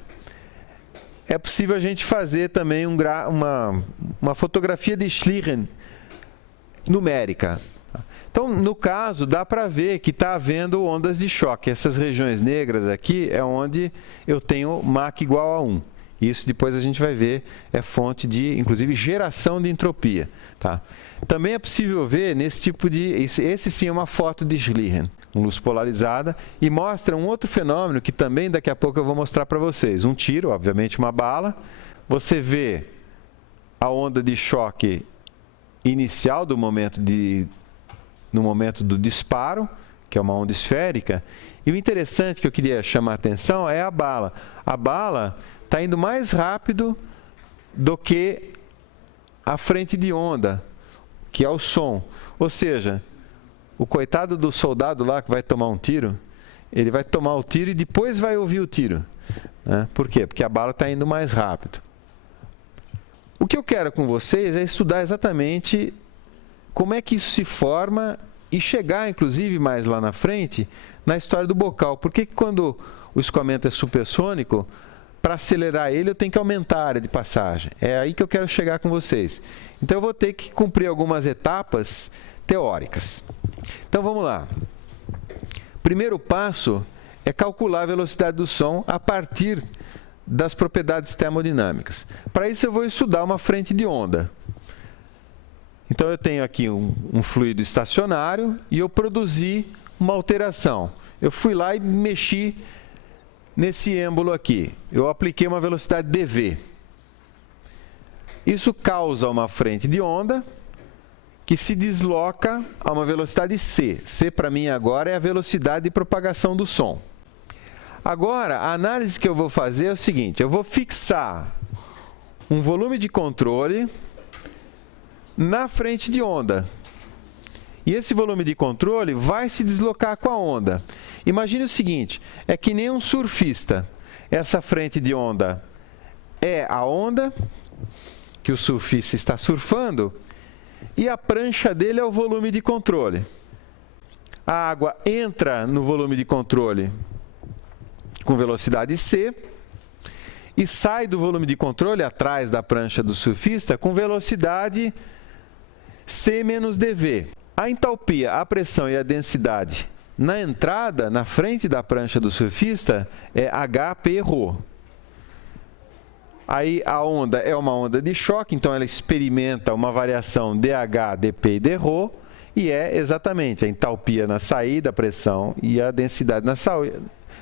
é possível a gente fazer também uma fotografia de Schlieren numérica. Então, no caso, dá para ver que está havendo ondas de choque. Essas regiões negras aqui é onde eu tenho Mach igual a 1. Isso depois a gente vai ver, é fonte de, inclusive, geração de entropia. Tá? Também é possível ver nesse tipo de... Esse sim é uma foto de Schlieren, com luz polarizada, e mostra um outro fenômeno que também daqui a pouco eu vou mostrar para vocês. Um tiro, obviamente uma bala, você vê a onda de choque inicial do momento de no momento do disparo, que é uma onda esférica. E o interessante que eu queria chamar a atenção é a bala. A bala está indo mais rápido do que a frente de onda, que é o som. Ou seja, o coitado do soldado lá que vai tomar um tiro, ele vai tomar o tiro e depois vai ouvir o tiro. Né? Por quê? Porque a bala está indo mais rápido. O que eu quero com vocês é estudar exatamente como é que isso se forma e chegar, inclusive, mais lá na frente, na história do bocal. Por que quando o escoamento é supersônico, para acelerar ele, eu tenho que aumentar a área de passagem? É aí que eu quero chegar com vocês. Então, eu vou ter que cumprir algumas etapas teóricas. Então, vamos lá. Primeiro passo é calcular a velocidade do som a partir das propriedades termodinâmicas. Para isso, eu vou estudar uma frente de onda. Então, eu tenho aqui um fluido estacionário e eu produzi uma alteração. Eu fui lá e mexi nesse êmbolo aqui. Eu apliquei uma velocidade dV. Isso causa uma frente de onda que se desloca a uma velocidade c. C, para mim, agora é a velocidade de propagação do som. Agora, a análise que eu vou fazer é o seguinte: eu vou fixar um volume de controle na frente de onda. E esse volume de controle vai se deslocar com a onda. Imagine o seguinte, é que nem um surfista. Essa frente de onda é a onda que o surfista está surfando e a prancha dele é o volume de controle. A água entra no volume de controle com velocidade c e sai do volume de controle atrás da prancha do surfista com velocidade c menos dv. A entalpia, a pressão e a densidade na entrada, na frente da prancha do surfista, é hp-ρ. Aí a onda é uma onda de choque, então ela experimenta uma variação dH, dP e dρ, e é exatamente a entalpia na saída, a pressão e a densidade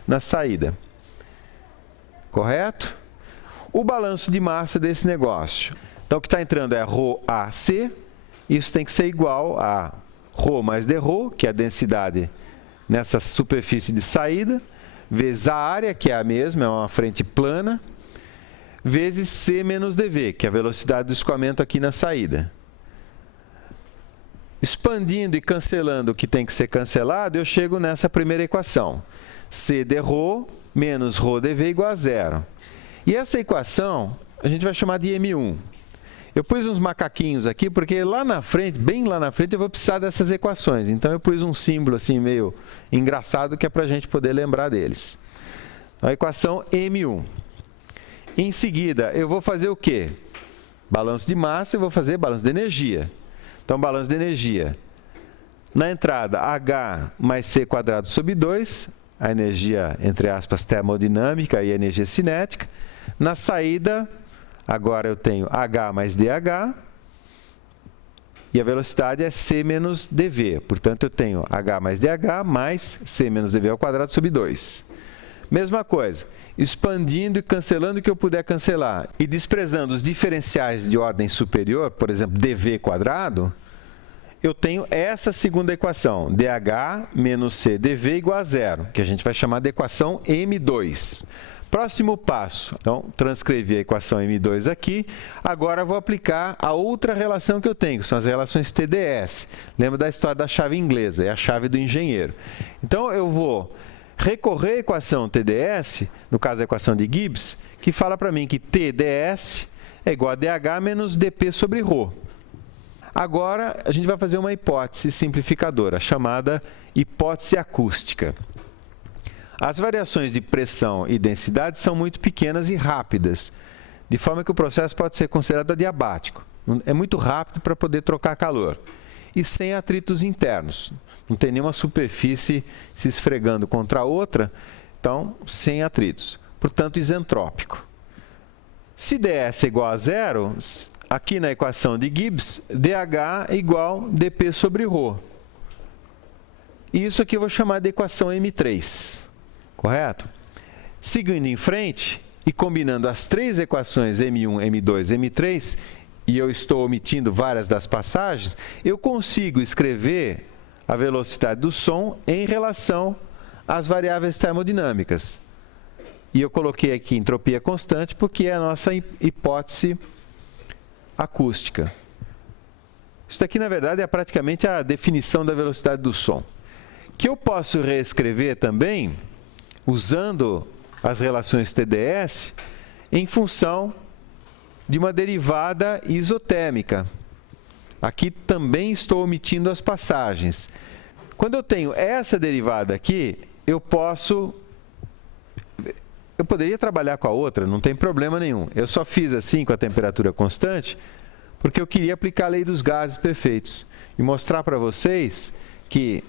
na saída. Correto? O balanço de massa desse negócio. Então, o que está entrando é ρAc, isso tem que ser igual a ρ mais dρ, que é a densidade nessa superfície de saída, vezes a área, que é a mesma, é uma frente plana, vezes c menos dv, que é a velocidade do escoamento aqui na saída. Expandindo e cancelando o que tem que ser cancelado, eu chego nessa primeira equação. C dρ menos ρ dv igual a zero. E essa equação a gente vai chamar de M1. Eu pus uns macaquinhos aqui, porque lá na frente, bem lá na frente, eu vou precisar dessas equações. Então, eu pus um símbolo assim meio engraçado, que é para a gente poder lembrar deles. A equação M1. Em seguida, eu vou fazer o quê? Balanço de massa, eu vou fazer balanço de energia. Então, balanço de energia. Na entrada, H mais C quadrado sobre 2, a energia, entre aspas, termodinâmica e a energia cinética. Na saída, agora eu tenho H mais DH, e a velocidade é C menos dV. Portanto, eu tenho H mais DH mais C menos dV ao quadrado sobre 2. Mesma coisa, expandindo e cancelando o que eu puder cancelar e desprezando os diferenciais de ordem superior, por exemplo, dV quadrado, eu tenho essa segunda equação, dH menos C dV igual a zero, que a gente vai chamar de equação M2. Próximo passo, então, transcrevi a equação M2 aqui, agora vou aplicar a outra relação que eu tenho, que são as relações TdS. Lembra da história da chave inglesa, é a chave do engenheiro. Então, eu vou recorrer à equação TdS, no caso a equação de Gibbs, que fala para mim que TdS é igual a dH menos dP sobre ρ. Agora, a gente vai fazer uma hipótese simplificadora, chamada hipótese acústica. As variações de pressão e densidade são muito pequenas e rápidas, de forma que o processo pode ser considerado adiabático. É muito rápido para poder trocar calor. E sem atritos internos. Não tem nenhuma superfície se esfregando contra a outra, então, sem atritos. Portanto, isentrópico. Se ds é igual a zero, aqui na equação de Gibbs, dH é igual a dP sobre ρ. E isso aqui eu vou chamar de equação M3. Correto? Seguindo em frente e combinando as três equações M1, M2, M3, e eu estou omitindo várias das passagens, eu consigo escrever a velocidade do som em relação às variáveis termodinâmicas. E eu coloquei aqui entropia constante porque é a nossa hipótese acústica. Isso daqui, na verdade, é praticamente a definição da velocidade do som. Que eu posso reescrever também, usando as relações TdS, em função de uma derivada isotérmica. Aqui também estou omitindo as passagens. Quando eu tenho essa derivada aqui, eu poderia trabalhar com a outra, não tem problema nenhum. Eu só fiz assim com a temperatura constante, porque eu queria aplicar a lei dos gases perfeitos e mostrar para vocês que,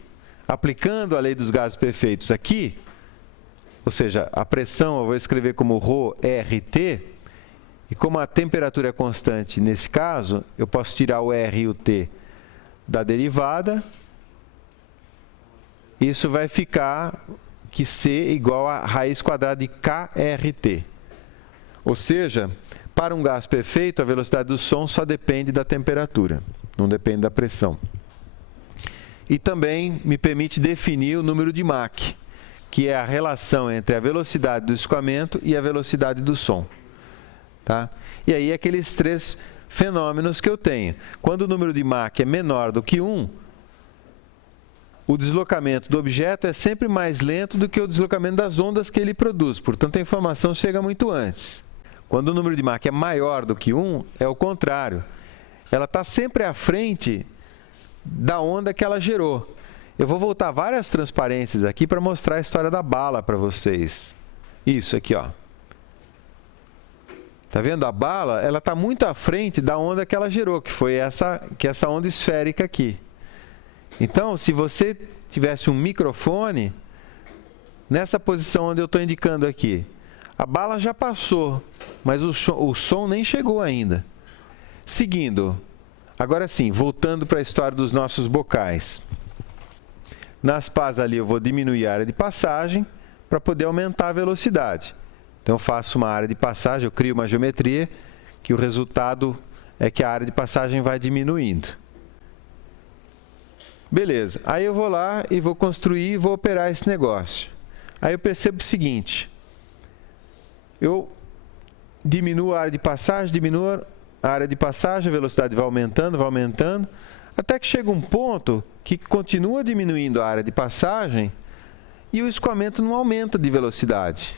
aplicando a lei dos gases perfeitos aqui, ou seja, a pressão eu vou escrever como ρRT, e como a temperatura é constante nesse caso, eu posso tirar o R e o T da derivada, isso vai ficar que C igual a raiz quadrada de kRT. Ou seja, para um gás perfeito, a velocidade do som só depende da temperatura, não depende da pressão. E também me permite definir o número de Mach, que é a relação entre a velocidade do escoamento e a velocidade do som. Tá? E aí, aqueles três fenômenos que eu tenho. Quando o número de Mach é menor do que 1, o deslocamento do objeto é sempre mais lento do que o deslocamento das ondas que ele produz. Portanto, a informação chega muito antes. Quando o número de Mach é maior do que 1, é o contrário. Ela está sempre à frente da onda que ela gerou. Eu vou voltar várias transparências aqui para mostrar a história da bala para vocês. Isso aqui, ó. Tá vendo? A bala, ela está muito à frente da onda que ela gerou, que foi essa onda esférica aqui. Então, se você tivesse um microfone, nessa posição onde eu estou indicando aqui, a bala já passou, mas o som nem chegou ainda. Seguindo, agora sim, voltando para a história dos nossos bocais. Nas pás ali eu vou diminuir a área de passagem para poder aumentar a velocidade. Então, eu faço uma área de passagem, eu crio uma geometria, que o resultado é que a área de passagem vai diminuindo. Beleza, aí eu vou lá e vou construir e vou operar esse negócio. Aí eu percebo o seguinte, eu diminuo a área de passagem, a velocidade vai aumentando, até que chega um ponto que continua diminuindo a área de passagem e o escoamento não aumenta de velocidade.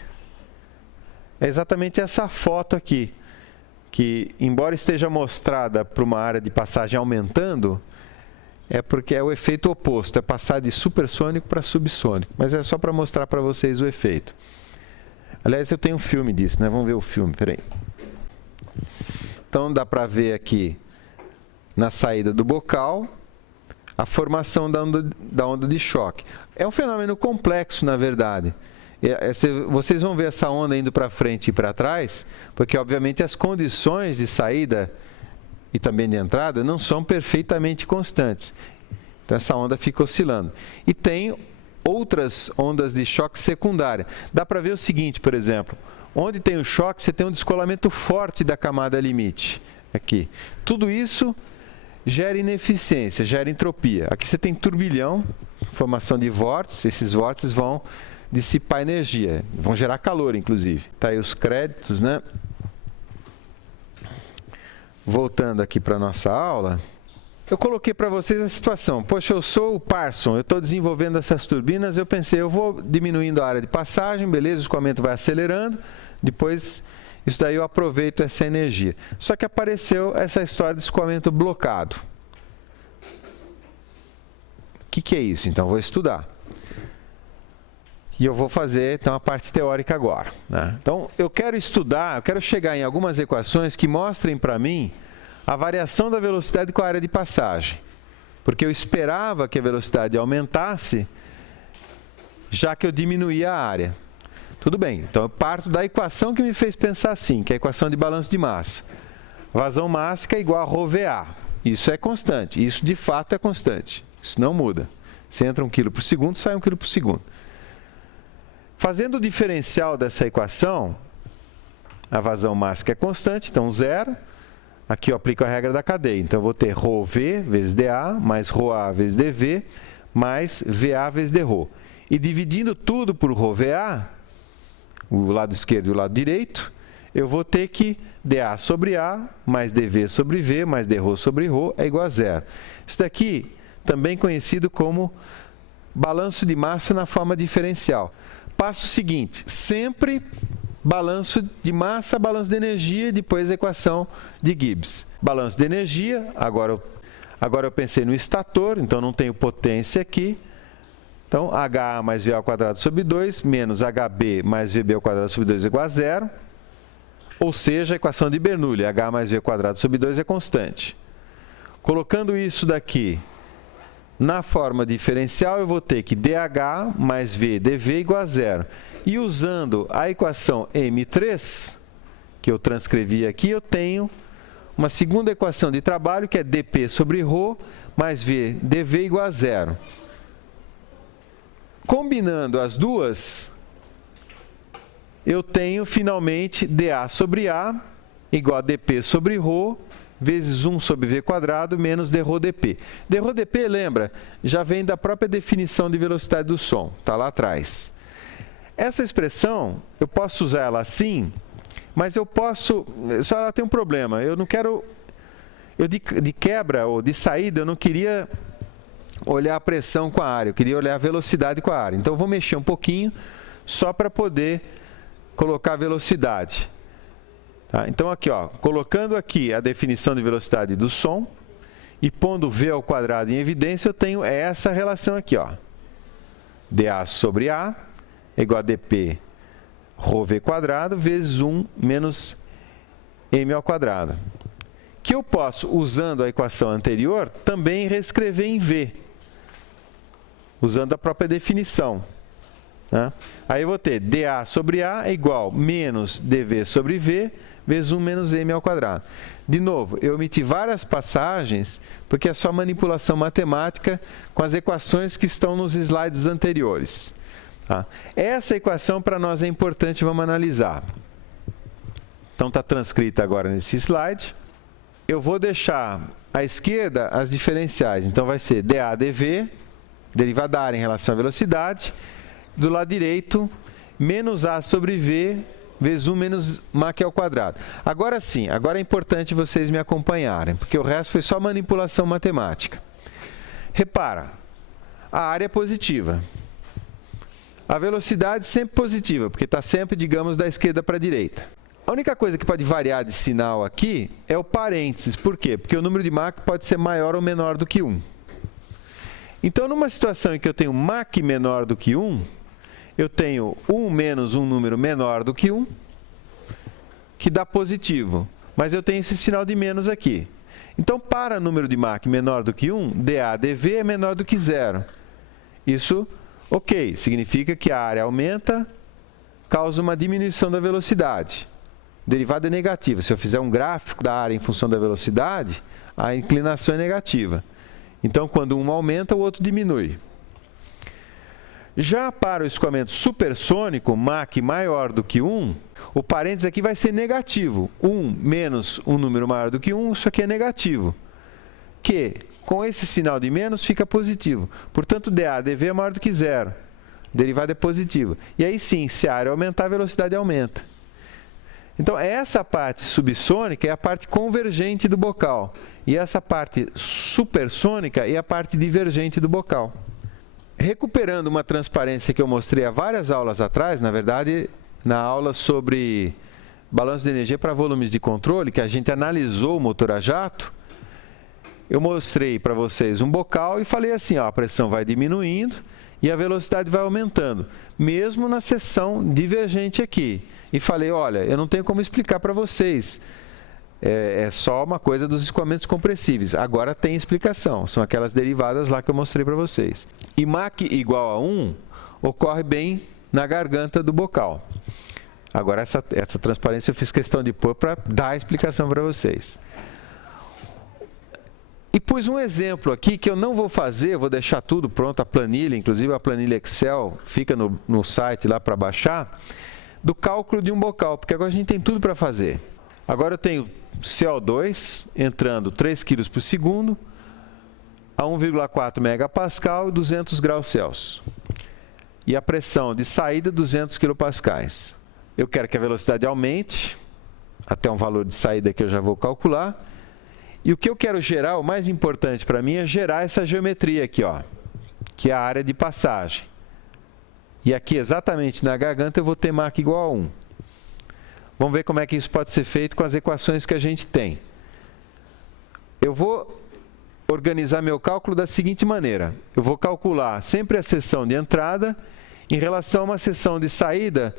É exatamente essa foto aqui, que embora esteja mostrada para uma área de passagem aumentando, é porque é o efeito oposto, é passar de supersônico para subsônico. Mas é só para mostrar para vocês o efeito. Aliás, eu tenho um filme disso, né? Vamos ver o filme, peraí. Então, dá para ver aqui, na saída do bocal, a formação da onda de choque. É um fenômeno complexo, na verdade. Vocês vão ver essa onda indo para frente e para trás, porque, obviamente, as condições de saída e também de entrada não são perfeitamente constantes. Então, essa onda fica oscilando. E tem outras ondas de choque secundária. Dá para ver o seguinte, por exemplo, onde tem o choque, você tem um descolamento forte da camada limite. Aqui. Tudo isso gera ineficiência, gera entropia. Aqui você tem turbilhão, formação de vórtices, esses vórtices vão dissipar energia, vão gerar calor, inclusive. Tá aí os créditos, né? Voltando aqui para a nossa aula, eu coloquei para vocês a situação. Poxa, eu sou o Parson, eu estou desenvolvendo essas turbinas, eu pensei, eu vou diminuindo a área de passagem, beleza, o escoamento vai acelerando, depois, isso daí eu aproveito essa energia. Só que apareceu essa história de escoamento blocado. O que é isso? Então, eu vou estudar. E eu vou fazer, então, a parte teórica agora, né? Então, eu quero estudar, eu quero chegar em algumas equações que mostrem para mim a variação da velocidade com a área de passagem. Porque eu esperava que a velocidade aumentasse, já que eu diminuía a área. Tudo bem, então eu parto da equação que me fez pensar assim, que é a equação de balanço de massa. Vazão mássica é igual a ρVA. Isso é constante, isso de fato é constante. Isso não muda. Se entra 1 kg por segundo, sai 1 kg por segundo. Fazendo o diferencial dessa equação, a vazão mássica é constante, então 0. Aqui eu aplico a regra da cadeia. Então, eu vou ter ρV vezes dA, mais ρA vezes dV, mais VA vezes dρ. E dividindo tudo por ρVA, o lado esquerdo e o lado direito, eu vou ter que dA sobre A mais dV sobre V mais dρ sobre ρ é igual a zero. Isso daqui também conhecido como balanço de massa na forma diferencial. Passo seguinte, sempre balanço de massa, balanço de energia e depois a equação de Gibbs. Balanço de energia, agora eu pensei no estator, então não tenho potência aqui. Então, HA mais VA ao quadrado sobre 2 menos HB mais VB ao quadrado sobre 2 é igual a zero. Ou seja, a equação de Bernoulli, H mais V ao quadrado sobre 2 é constante. Colocando isso daqui na forma diferencial, eu vou ter que dH mais V dV igual a zero. E usando a equação M3, que eu transcrevi aqui, eu tenho uma segunda equação de trabalho, que é dP sobre ρ mais V dV igual a zero. Combinando as duas, eu tenho finalmente dA sobre A igual a dP sobre ρ vezes 1 sobre V quadrado menos dρ dP. Dρ dP, lembra, já vem da própria definição de velocidade do som, está lá atrás. Essa expressão, eu posso usar ela assim, mas eu posso, só ela tem um problema, eu não quero, de quebra ou de saída, eu não queria olhar a pressão com a área, eu queria olhar a velocidade com a área. Então, eu vou mexer um pouquinho só para poder colocar a velocidade. Tá? Então, aqui, ó, colocando aqui a definição de velocidade do som e pondo V ao quadrado em evidência, eu tenho essa relação aqui, ó. dA sobre A é igual a dP ρV quadrado vezes 1 menos m ao quadrado. Que eu posso, usando a equação anterior, também reescrever em V, usando a própria definição. Né? Aí eu vou ter dA sobre A é igual a menos dV sobre V vezes 1 menos m ao quadrado. De novo, eu omiti várias passagens, porque é só manipulação matemática com as equações que estão nos slides anteriores. Tá? Essa equação para nós é importante, vamos analisar. Então está transcrita agora nesse slide. Eu vou deixar à esquerda as diferenciais, então vai ser dA dV, derivada da área em relação à velocidade, do lado direito, menos A sobre V vezes 1 menos mAq ao quadrado. Agora sim, agora é importante vocês me acompanharem, porque o resto foi só manipulação matemática. Repara, a área é positiva. A velocidade sempre positiva, porque está sempre, digamos, da esquerda para a direita. A única coisa que pode variar de sinal aqui é o parênteses. Por quê? Porque o número de Mach pode ser maior ou menor do que 1. Então, numa situação em que eu tenho Mach menor do que 1, eu tenho 1 menos um número menor do que 1, que dá positivo. Mas eu tenho esse sinal de menos aqui. Então, para número de Mach menor do que 1, dA dV é menor do que 0. Isso, ok, significa que a área aumenta, causa uma diminuição da velocidade. Derivada é negativa. Se eu fizer um gráfico da área em função da velocidade, a inclinação é negativa. Então, quando um aumenta, o outro diminui. Já para o escoamento supersônico, Mach maior do que 1, o parênteses aqui vai ser negativo. 1 menos um número maior do que 1, isso aqui é negativo. Que, com esse sinal de menos, fica positivo. Portanto, dA dV é maior do que 0. Derivada é positiva. E aí sim, se a área aumentar, a velocidade aumenta. Então, essa parte subsônica é a parte convergente do bocal. E essa parte supersônica é a parte divergente do bocal. Recuperando uma transparência que eu mostrei há várias aulas atrás, na verdade, na aula sobre balanço de energia para volumes de controle, que a gente analisou o motor a jato, eu mostrei para vocês um bocal e falei assim, ó, a pressão vai diminuindo e a velocidade vai aumentando, mesmo na seção divergente aqui. E falei, olha, eu não tenho como explicar para vocês, é só uma coisa dos escoamentos compressíveis. Agora tem explicação, são aquelas derivadas lá que eu mostrei para vocês. E Mach igual a 1 ocorre bem na garganta do bocal. Agora essa transparência eu fiz questão de pôr para dar a explicação para vocês. E pus um exemplo aqui que eu não vou fazer, eu vou deixar tudo pronto, a planilha, inclusive a planilha Excel, fica no site lá para baixar, do cálculo de um bocal, porque agora a gente tem tudo para fazer. Agora eu tenho CO2 entrando 3 kg por segundo, a 1,4 megapascal e 200 graus Celsius. E a pressão de saída, 200 quilopascais. Eu quero que a velocidade aumente, até um valor de saída que eu já vou calcular. E o que eu quero gerar, o mais importante para mim, é gerar essa geometria aqui, ó, que é a área de passagem. E aqui, exatamente na garganta, eu vou ter Mach igual a 1. Vamos ver como é que isso pode ser feito com as equações que a gente tem. Eu vou organizar meu cálculo da seguinte maneira. Eu vou calcular sempre a seção de entrada em relação a uma seção de saída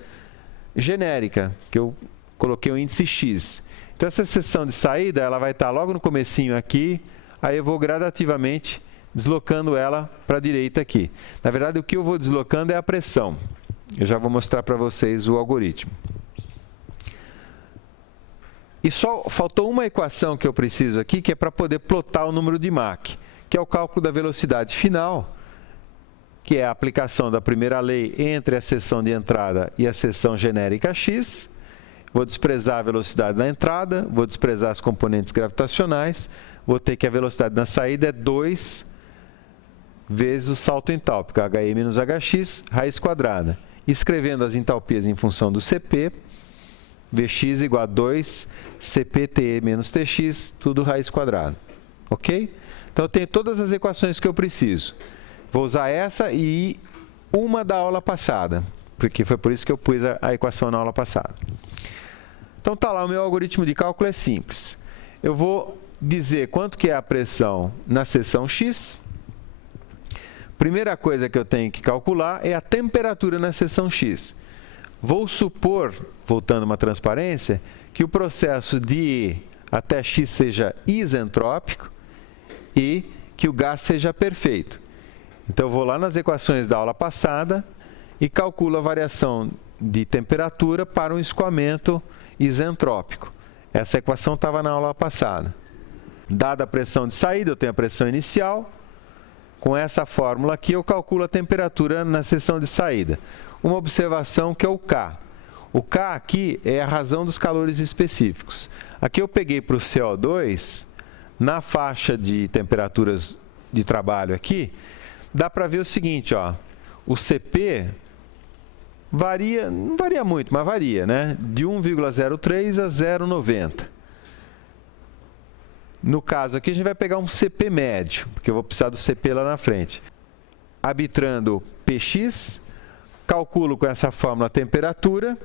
genérica, que eu coloquei o índice X. Então, essa seção de saída, ela vai estar logo no comecinho aqui, aí eu vou gradativamente deslocando ela para a direita aqui. Na verdade, o que eu vou deslocando é a pressão. Eu já vou mostrar para vocês o algoritmo. E só faltou uma equação que eu preciso aqui, que é para poder plotar o número de Mach, que é o cálculo da velocidade final, que é a aplicação da primeira lei entre a seção de entrada e a seção genérica X. Vou desprezar a velocidade na entrada, vou desprezar as componentes gravitacionais, vou ter que a velocidade na saída é 2 vezes o salto entálpico, HE menos HX, raiz quadrada. Escrevendo as entalpias em função do CP, Vx igual a 2 CPTE menos Tx, tudo raiz quadrada. Ok? Então, eu tenho todas as equações que eu preciso. Vou usar essa e uma da aula passada, porque foi por isso que eu pus a equação na aula passada. Então, tá lá, o meu algoritmo de cálculo é simples. Eu vou dizer quanto que é a pressão na seção X. Primeira coisa que eu tenho que calcular é a temperatura na seção X. Vou supor, voltando uma transparência, que o processo de E até X seja isentrópico e que o gás seja perfeito. Então, eu vou lá nas equações da aula passada e calculo a variação de temperatura para um escoamento isentrópico. Essa equação estava na aula passada. Dada a pressão de saída, eu tenho a pressão inicial. Com essa fórmula aqui, eu calculo a temperatura na seção de saída. Uma observação que é o K. O K aqui é a razão dos calores específicos. Aqui eu peguei para o CO2, na faixa de temperaturas de trabalho aqui, dá para ver o seguinte, ó, o CP varia, não varia muito, mas varia, né? De 1,03 a 0,90. No caso aqui, a gente vai pegar um CP médio, porque eu vou precisar do CP lá na frente. Arbitrando Px, calculo com essa fórmula a temperatura.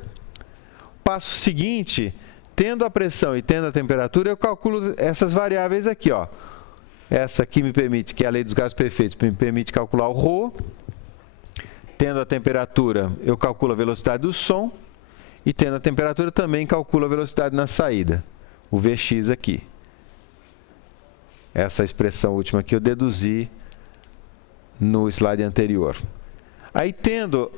Passo seguinte, tendo a pressão e tendo a temperatura, eu calculo essas variáveis aqui, ó. Essa aqui me permite, que é a lei dos gases perfeitos, me permite calcular o ρ. Tendo a temperatura, eu calculo a velocidade do som. E tendo a temperatura, também calculo a velocidade na saída, o Vx aqui. Essa expressão última que eu deduzi no slide anterior. Aí, tendo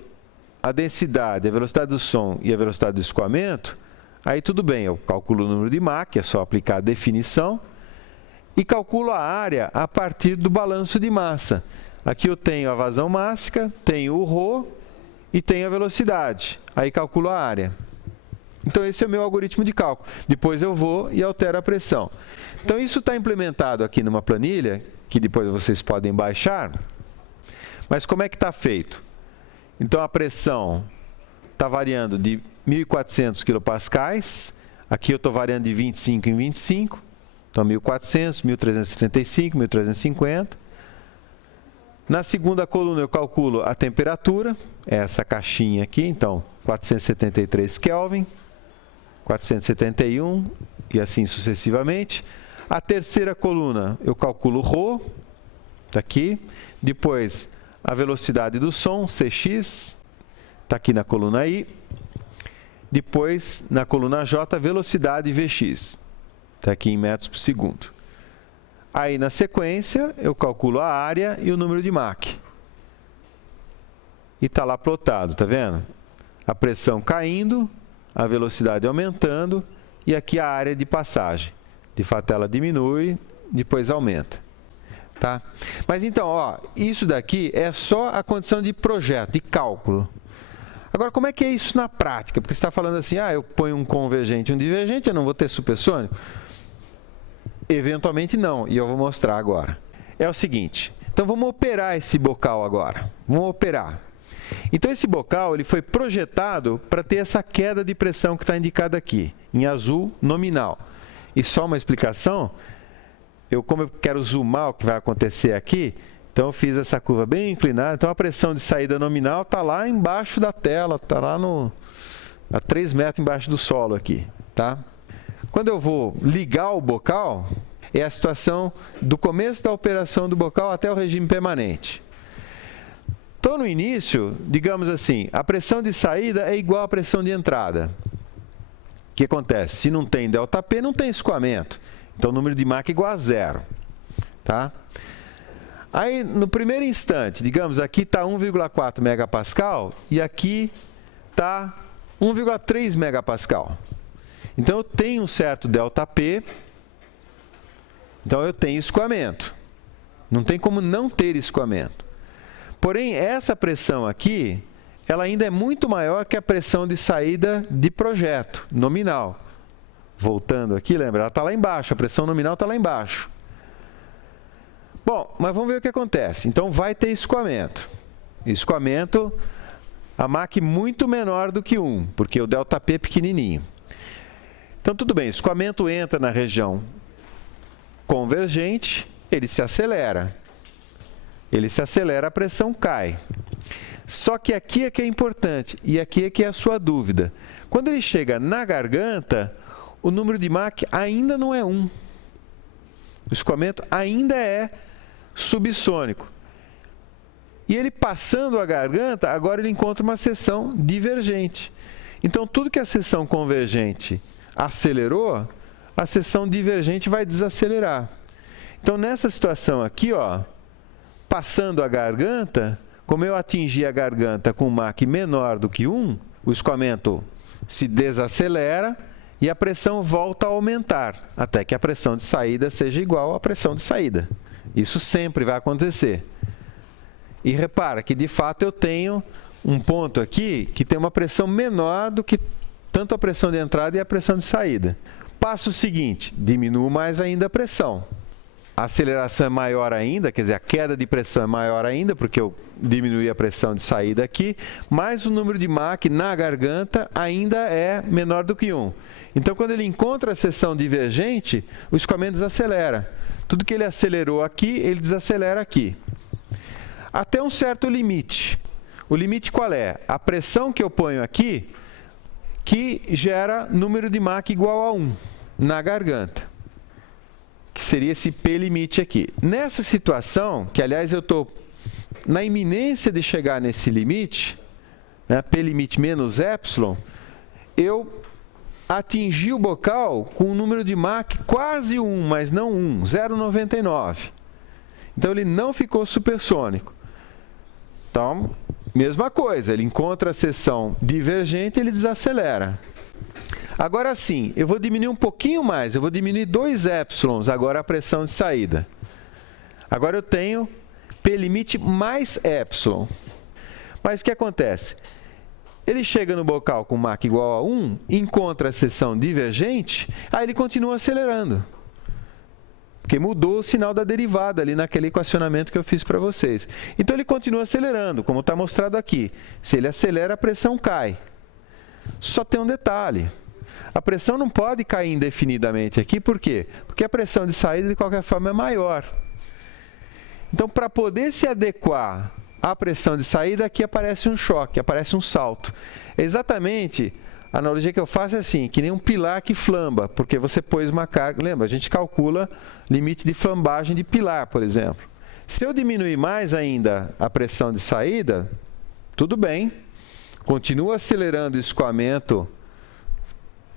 a densidade, a velocidade do som e a velocidade do escoamento, aí tudo bem, eu calculo o número de Mach, é só aplicar a definição, e calculo a área a partir do balanço de massa. Aqui eu tenho a vazão mássica, tenho o ρ e tenho a velocidade. Aí calculo a área. Então, esse é o meu algoritmo de cálculo. Depois eu vou e altero a pressão. Então, isso está implementado aqui numa planilha, que depois vocês podem baixar. Mas como é que está feito? Então, a pressão está variando de 1.400 quilopascais. Aqui eu estou variando de 25 em 25. Então, 1.400, 1.375, 1.350. Na segunda coluna, eu calculo a temperatura. É essa caixinha aqui. Então, 473 Kelvin. 471 e assim sucessivamente. A terceira coluna eu calculo o ρ, está aqui. Depois a velocidade do som, Cx, está aqui na coluna I. Depois na coluna J, velocidade Vx, está aqui em metros por segundo. Aí na sequência eu calculo a área e o número de Mach. E está lá plotado, está vendo? A pressão caindo, a velocidade aumentando e aqui a área de passagem. De fato, ela diminui, depois aumenta. Tá? Mas então, ó, isso daqui é só a condição de projeto, de cálculo. Agora, como é que é isso na prática? Porque você está falando assim, eu ponho um convergente e um divergente, eu não vou ter supersônico? Eventualmente não, e eu vou mostrar agora. é o seguinte. Então, vamos operar esse bocal agora. Vamos operar. Então, esse bocal ele foi projetado para ter essa queda de pressão que está indicada aqui, em azul, nominal. E só uma explicação, como eu quero zoomar o que vai acontecer aqui, então eu fiz essa curva bem inclinada. Então, a pressão de saída nominal está lá embaixo da tela, está lá a 3 metros embaixo do solo aqui, tá? Quando eu vou ligar o bocal, é a situação do começo da operação do bocal até o regime permanente. Então, no início, digamos assim, a pressão de saída é igual à pressão de entrada. O que acontece? Se não tem ΔP, não tem escoamento. Então, o número de Mach é igual a 0. Tá? Aí, no primeiro instante, digamos, aqui está 1,4 megapascal e aqui está 1,3 megapascal. Então, eu tenho um certo ΔP, então eu tenho escoamento. Não tem como não ter escoamento. Porém, essa pressão aqui, ela ainda é muito maior que a pressão de saída de projeto, nominal. Voltando aqui, lembra? Ela está lá embaixo, a pressão nominal está lá embaixo. Bom, mas vamos ver o que acontece. Então, vai ter escoamento. Escoamento, a Mach muito menor do que 1, porque o ΔP é pequenininho. Então, tudo bem, escoamento entra na região convergente, ele se acelera. Ele se acelera, a pressão cai. Só que aqui é que é importante, e aqui é que é a sua dúvida. Quando ele chega na garganta, o número de Mach ainda não é 1. O escoamento ainda é subsônico. E ele passando a garganta, agora ele encontra uma seção divergente. Então, tudo que a seção convergente acelerou, a seção divergente vai desacelerar. Então, nessa situação aqui, ó, passando a garganta, como eu atingi a garganta com um Mach menor do que 1, o escoamento se desacelera e a pressão volta a aumentar, até que a pressão de saída seja igual à pressão de saída. Isso sempre vai acontecer. E repara que, de fato, eu tenho um ponto aqui que tem uma pressão menor do que tanto a pressão de entrada e a pressão de saída. Passo seguinte, diminuo mais ainda a pressão. A aceleração é maior ainda, quer dizer, a queda de pressão é maior ainda, porque eu diminui a pressão de saída aqui, mas o número de Mach na garganta ainda é menor do que 1. Então, quando ele encontra a seção divergente, o escoamento desacelera. Tudo que ele acelerou aqui, ele desacelera aqui. Até um certo limite. O limite qual é? A pressão que eu ponho aqui, que gera número de Mach igual a 1 na garganta, que seria esse P limite aqui. Nessa situação, que aliás eu estou na iminência de chegar nesse limite, né, P limite menos epsilon, eu atingi o bocal com um número de Mach quase 1, mas não 1, 0,99. Então ele não ficou supersônico. Então, mesma coisa, ele encontra a seção divergente e ele desacelera. Agora sim, eu vou diminuir um pouquinho mais, eu vou diminuir 2 épsilons, agora a pressão de saída. Agora eu tenho P limite mais epsilon. Mas o que acontece? Ele chega no bocal com Mach igual a 1, encontra a seção divergente, aí ele continua acelerando. Porque mudou o sinal da derivada ali naquele equacionamento que eu fiz para vocês. Então ele continua acelerando, como está mostrado aqui. Se ele acelera, a pressão cai. Só tem um detalhe. A pressão não pode cair indefinidamente aqui, por quê? Porque a pressão de saída, de qualquer forma, é maior. Então, para poder se adequar à pressão de saída, aqui aparece um choque, aparece um salto. Exatamente, a analogia que eu faço é assim, que nem um pilar que flamba, porque você pôs uma carga... Lembra, a gente calcula limite de flambagem de pilar, por exemplo. Se eu diminuir mais ainda a pressão de saída, tudo bem. Continua acelerando o escoamento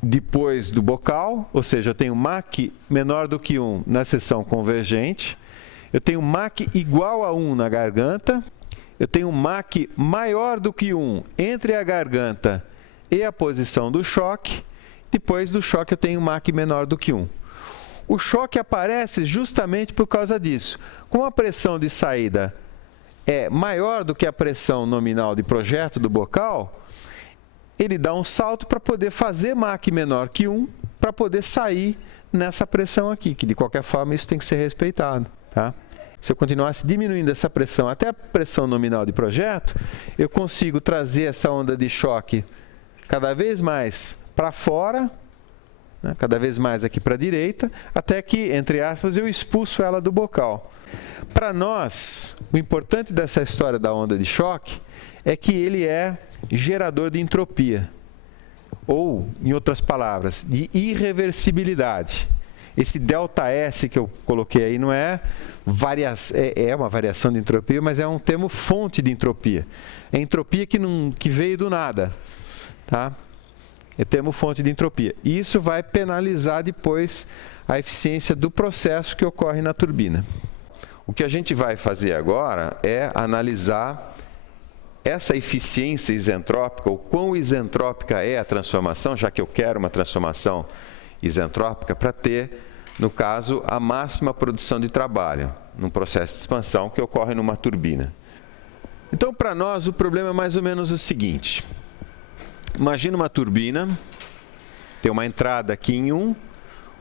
depois do bocal, ou seja, eu tenho Mach menor do que 1 na seção convergente, eu tenho Mach igual a 1 na garganta, eu tenho Mach maior do que 1 entre a garganta e a posição do choque, depois do choque eu tenho Mach menor do que 1. O choque aparece justamente por causa disso. Como a pressão de saída é maior do que a pressão nominal de projeto do bocal, ele dá um salto para poder fazer Mach menor que 1, para poder sair nessa pressão aqui, que de qualquer forma isso tem que ser respeitado. Tá? Se eu continuasse diminuindo essa pressão até a pressão nominal de projeto, eu consigo trazer essa onda de choque cada vez mais para fora, né, cada vez mais aqui para a direita, até que, entre aspas, eu expulso ela do bocal. Para nós, o importante dessa história da onda de choque é que ele é gerador de entropia, ou, em outras palavras, de irreversibilidade. Esse ΔS que eu coloquei aí não é uma variação de entropia, mas é um termo fonte de entropia. É entropia que veio do nada. Tá? É termo fonte de entropia. E isso vai penalizar depois a eficiência do processo que ocorre na turbina. O que a gente vai fazer agora é analisar essa eficiência isentrópica, ou quão isentrópica é a transformação, já que eu quero uma transformação isentrópica para ter, no caso, a máxima produção de trabalho, num processo de expansão que ocorre numa turbina. Então, para nós, o problema é mais ou menos o seguinte. Imagina uma turbina, tem uma entrada aqui em 1,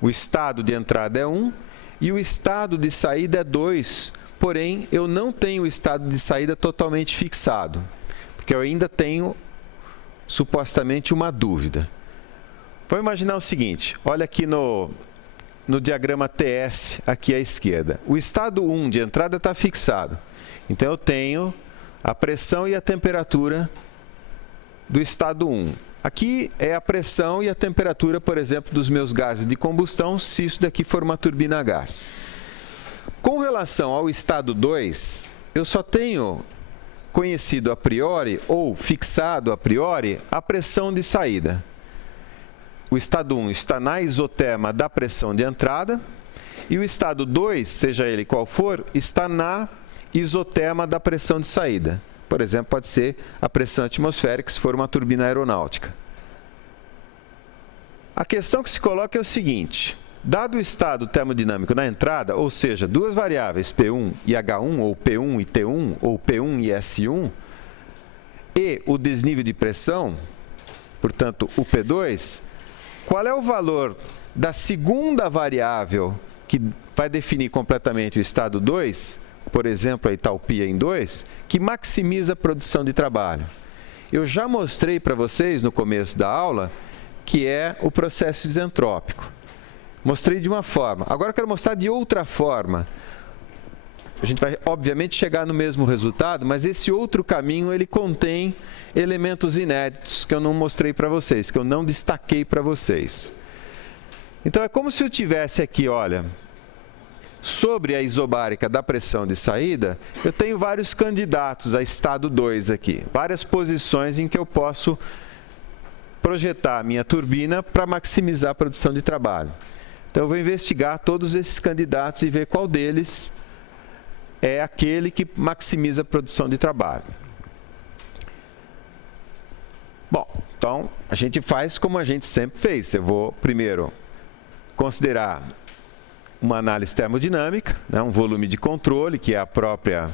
o estado de entrada é 1 e o estado de saída é 2, porém, eu não tenho o estado de saída totalmente fixado, porque eu ainda tenho, supostamente, uma dúvida. Vamos imaginar o seguinte, olha aqui no diagrama TS, aqui à esquerda. O estado 1 de entrada está fixado. Então, eu tenho a pressão e a temperatura do estado 1. Aqui é a pressão e a temperatura, por exemplo, dos meus gases de combustão, se isso daqui for uma turbina a gás. Com relação ao estado 2, eu só tenho conhecido a priori, ou fixado a priori, a pressão de saída. O estado 1 está na isoterma da pressão de entrada e o estado 2, seja ele qual for, está na isoterma da pressão de saída. Por exemplo, pode ser a pressão atmosférica, se for uma turbina aeronáutica. A questão que se coloca é o seguinte, dado o estado termodinâmico na entrada, ou seja, duas variáveis P1 e H1, ou P1 e T1, ou P1 e S1, e o desnível de pressão, portanto, o P2, qual é o valor da segunda variável que vai definir completamente o estado 2, por exemplo, a entalpia em 2, que maximiza a produção de trabalho? Eu já mostrei para vocês no começo da aula que é o processo isentrópico. Mostrei de uma forma. Agora eu quero mostrar de outra forma. A gente vai, obviamente, chegar no mesmo resultado, mas esse outro caminho, ele contém elementos inéditos que eu não mostrei para vocês, que eu não destaquei para vocês. Então, é como se eu tivesse aqui, olha, sobre a isobárica da pressão de saída, eu tenho vários candidatos a estado 2 aqui, várias posições em que eu posso projetar a minha turbina para maximizar a produção de trabalho. Então, eu vou investigar todos esses candidatos e ver qual deles é aquele que maximiza a produção de trabalho. Bom, então, a gente faz como a gente sempre fez. Eu vou, primeiro, considerar uma análise termodinâmica, né, um volume de controle, que é a própria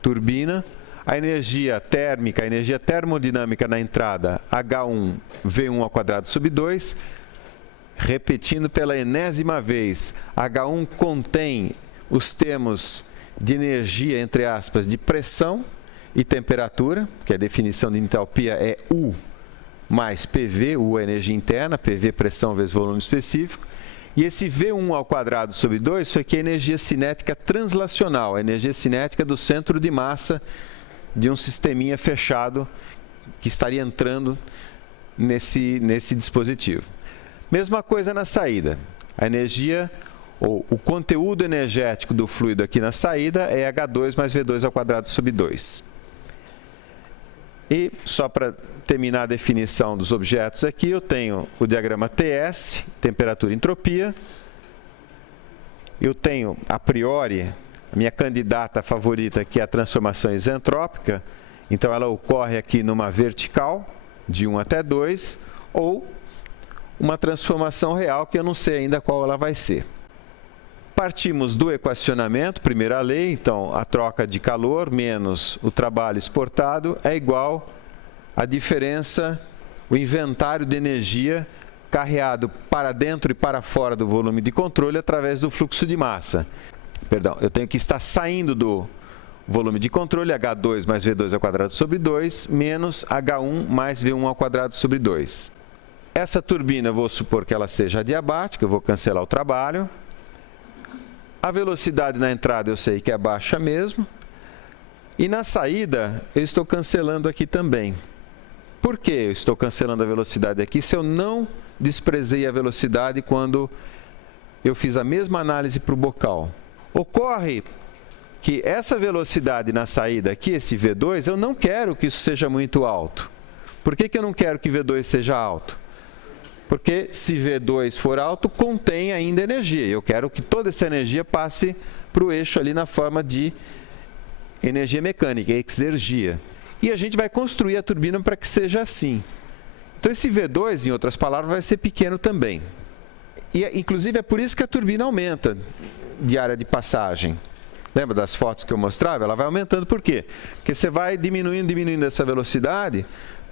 turbina, a energia térmica, a energia termodinâmica na entrada, H1 V1 ao quadrado sobre 2, repetindo pela enésima vez, H1 contém os termos de energia, entre aspas, de pressão e temperatura, que a definição de entalpia é U mais PV, U é energia interna, PV pressão vezes volume específico, e esse V1 ao quadrado sobre 2, isso aqui é energia cinética translacional, a energia cinética do centro de massa de um sisteminha fechado que estaria entrando nesse dispositivo. Mesma coisa na saída, a energia, ou o conteúdo energético do fluido aqui na saída é H2 mais V2 ao quadrado sobre 2. E, só para terminar a definição dos objetos aqui, eu tenho o diagrama TS, temperatura e entropia. Eu tenho, a priori, a minha candidata favorita, que é a transformação isentrópica. Então, ela ocorre aqui numa vertical, de 1 até 2, ou uma transformação real, que eu não sei ainda qual ela vai ser. Partimos do equacionamento, primeira lei, então a troca de calor menos o trabalho exportado é igual à diferença, o inventário de energia carreado para dentro e para fora do volume de controle através do fluxo de massa. Perdão, eu tenho que estar saindo do volume de controle, H2 mais V2 ao quadrado sobre 2, menos H1 mais V1 ao quadrado sobre 2. Essa turbina, eu vou supor que ela seja adiabática, eu vou cancelar o trabalho. A velocidade na entrada eu sei que é baixa mesmo. E na saída, eu estou cancelando aqui também. Por que eu estou cancelando a velocidade aqui se eu não desprezei a velocidade quando eu fiz a mesma análise para o bocal? Ocorre que essa velocidade na saída aqui, esse V2, eu não quero que isso seja muito alto. Por que eu não quero que V2 seja alto? Porque se V2 for alto, contém ainda energia. Eu quero que toda essa energia passe para o eixo ali na forma de energia mecânica, exergia. E a gente vai construir a turbina para que seja assim. Então esse V2, em outras palavras, vai ser pequeno também. E, inclusive, é por isso que a turbina aumenta de área de passagem. Lembra das fotos que eu mostrava? Ela vai aumentando. Por quê? Porque você vai diminuindo essa velocidade.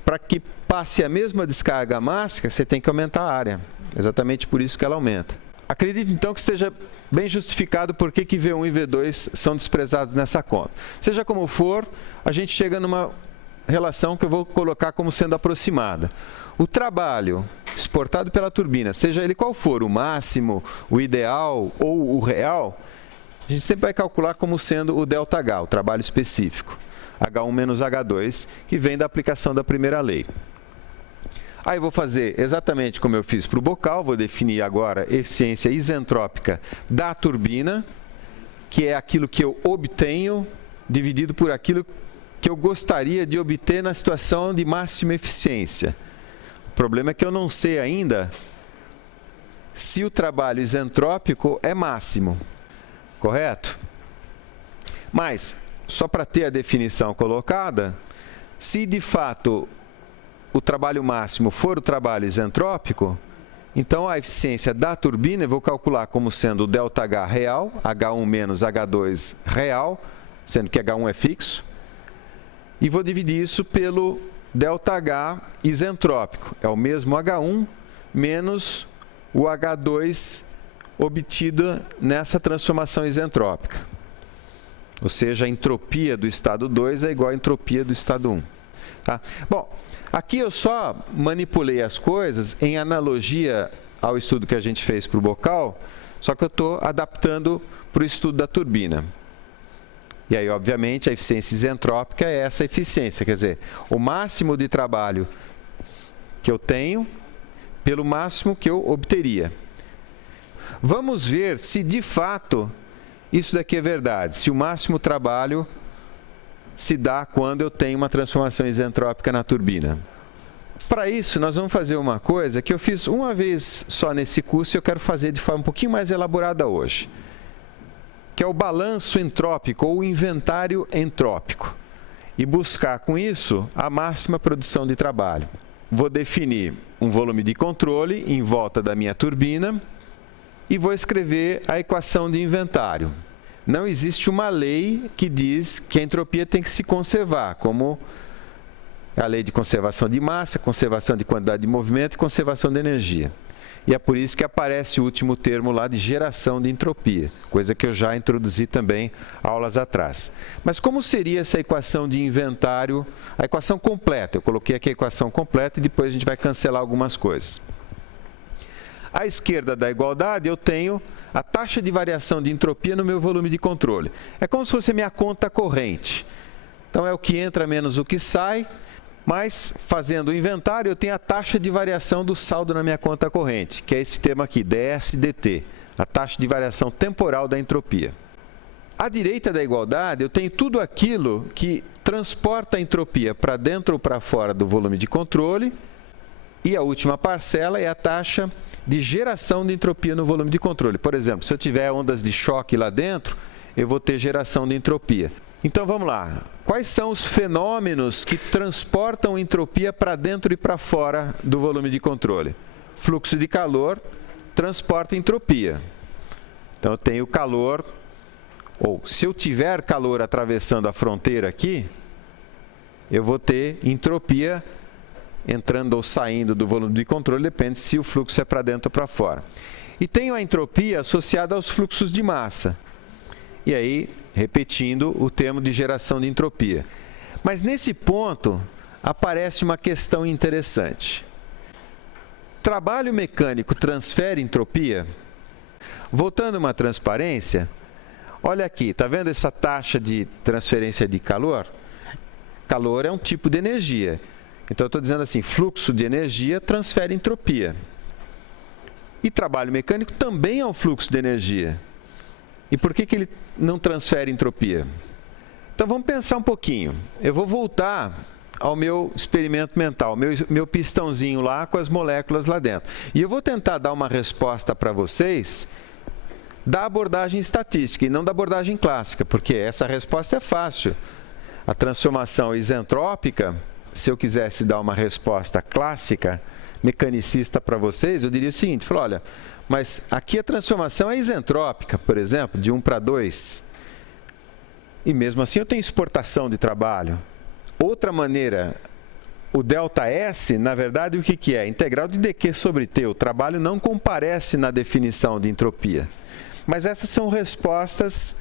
Para que passe a mesma descarga mássica, você tem que aumentar a área. Exatamente por isso que ela aumenta. Acredito, então, que esteja bem justificado por que V1 e V2 são desprezados nessa conta. Seja como for, a gente chega numa relação que eu vou colocar como sendo aproximada. O trabalho exportado pela turbina, seja ele qual for, o máximo, o ideal ou o real, a gente sempre vai calcular como sendo o ΔH, o trabalho específico. H1 menos H2, que vem da aplicação da primeira lei. Aí eu vou fazer exatamente como eu fiz para o bocal, vou definir agora eficiência isentrópica da turbina, que é aquilo que eu obtenho dividido por aquilo que eu gostaria de obter na situação de máxima eficiência. O problema é que eu não sei ainda se o trabalho isentrópico é máximo, correto? Mas, só para ter a definição colocada, se de fato o trabalho máximo for o trabalho isentrópico, então a eficiência da turbina eu vou calcular como sendo o ΔH real, H1 menos H2 real, sendo que H1 é fixo, e vou dividir isso pelo ΔH isentrópico. É o mesmo H1 menos o H2 obtido nessa transformação isentrópica. Ou seja, a entropia do estado 2 é igual à entropia do estado 1. Tá? Bom, aqui eu só manipulei as coisas em analogia ao estudo que a gente fez para o bocal, só que eu estou adaptando para o estudo da turbina. E aí, obviamente, a eficiência isentrópica é essa eficiência, quer dizer, o máximo de trabalho que eu tenho pelo máximo que eu obteria. Vamos ver se de fato isso daqui é verdade, se o máximo trabalho se dá quando eu tenho uma transformação isentrópica na turbina. Para isso, nós vamos fazer uma coisa que eu fiz uma vez só nesse curso e eu quero fazer de forma um pouquinho mais elaborada hoje, que é o balanço entrópico ou inventário entrópico, e buscar com isso a máxima produção de trabalho. Vou definir um volume de controle em volta da minha turbina e vou escrever a equação de inventário. Não existe uma lei que diz que a entropia tem que se conservar, como a lei de conservação de massa, conservação de quantidade de movimento e conservação de energia. E é por isso que aparece o último termo lá de geração de entropia, coisa que eu já introduzi também aulas atrás. Mas como seria essa equação de inventário, a equação completa? Eu coloquei aqui a equação completa e depois a gente vai cancelar algumas coisas. À esquerda da igualdade, eu tenho a taxa de variação de entropia no meu volume de controle. É como se fosse a minha conta corrente. Então, é o que entra menos o que sai, mas, fazendo o inventário, eu tenho a taxa de variação do saldo na minha conta corrente, que é esse termo aqui, ds/dt, a taxa de variação temporal da entropia. À direita da igualdade, eu tenho tudo aquilo que transporta a entropia para dentro ou para fora do volume de controle, e a última parcela é a taxa de geração de entropia no volume de controle. Por exemplo, se eu tiver ondas de choque lá dentro, eu vou ter geração de entropia. Então, vamos lá. Quais são os fenômenos que transportam entropia para dentro e para fora do volume de controle? Fluxo de calor transporta entropia. Então, eu tenho calor, ou se eu tiver calor atravessando a fronteira aqui, eu vou ter entropia entrando ou saindo do volume de controle, depende se o fluxo é para dentro ou para fora. E tenho a entropia associada aos fluxos de massa. E aí, repetindo o termo de geração de entropia. Mas nesse ponto, aparece uma questão interessante. Trabalho mecânico transfere entropia? Voltando a uma transparência, olha aqui, está vendo essa taxa de transferência de calor? Calor é um tipo de energia. Então, eu estou dizendo assim, fluxo de energia transfere entropia. E trabalho mecânico também é um fluxo de energia. E por que ele não transfere entropia? Então, vamos pensar um pouquinho. Eu vou voltar ao meu experimento mental, meu pistãozinho lá com as moléculas lá dentro. E eu vou tentar dar uma resposta para vocês da abordagem estatística e não da abordagem clássica, porque essa resposta é fácil. A transformação isentrópica, se eu quisesse dar uma resposta clássica, mecanicista para vocês, eu diria o seguinte, olha, mas aqui a transformação é isentrópica, por exemplo, de 1 para 2. E mesmo assim eu tenho exportação de trabalho. Outra maneira, o ΔS, na verdade, o que é? Integral de dq sobre t. O trabalho não comparece na definição de entropia. Mas essas são respostas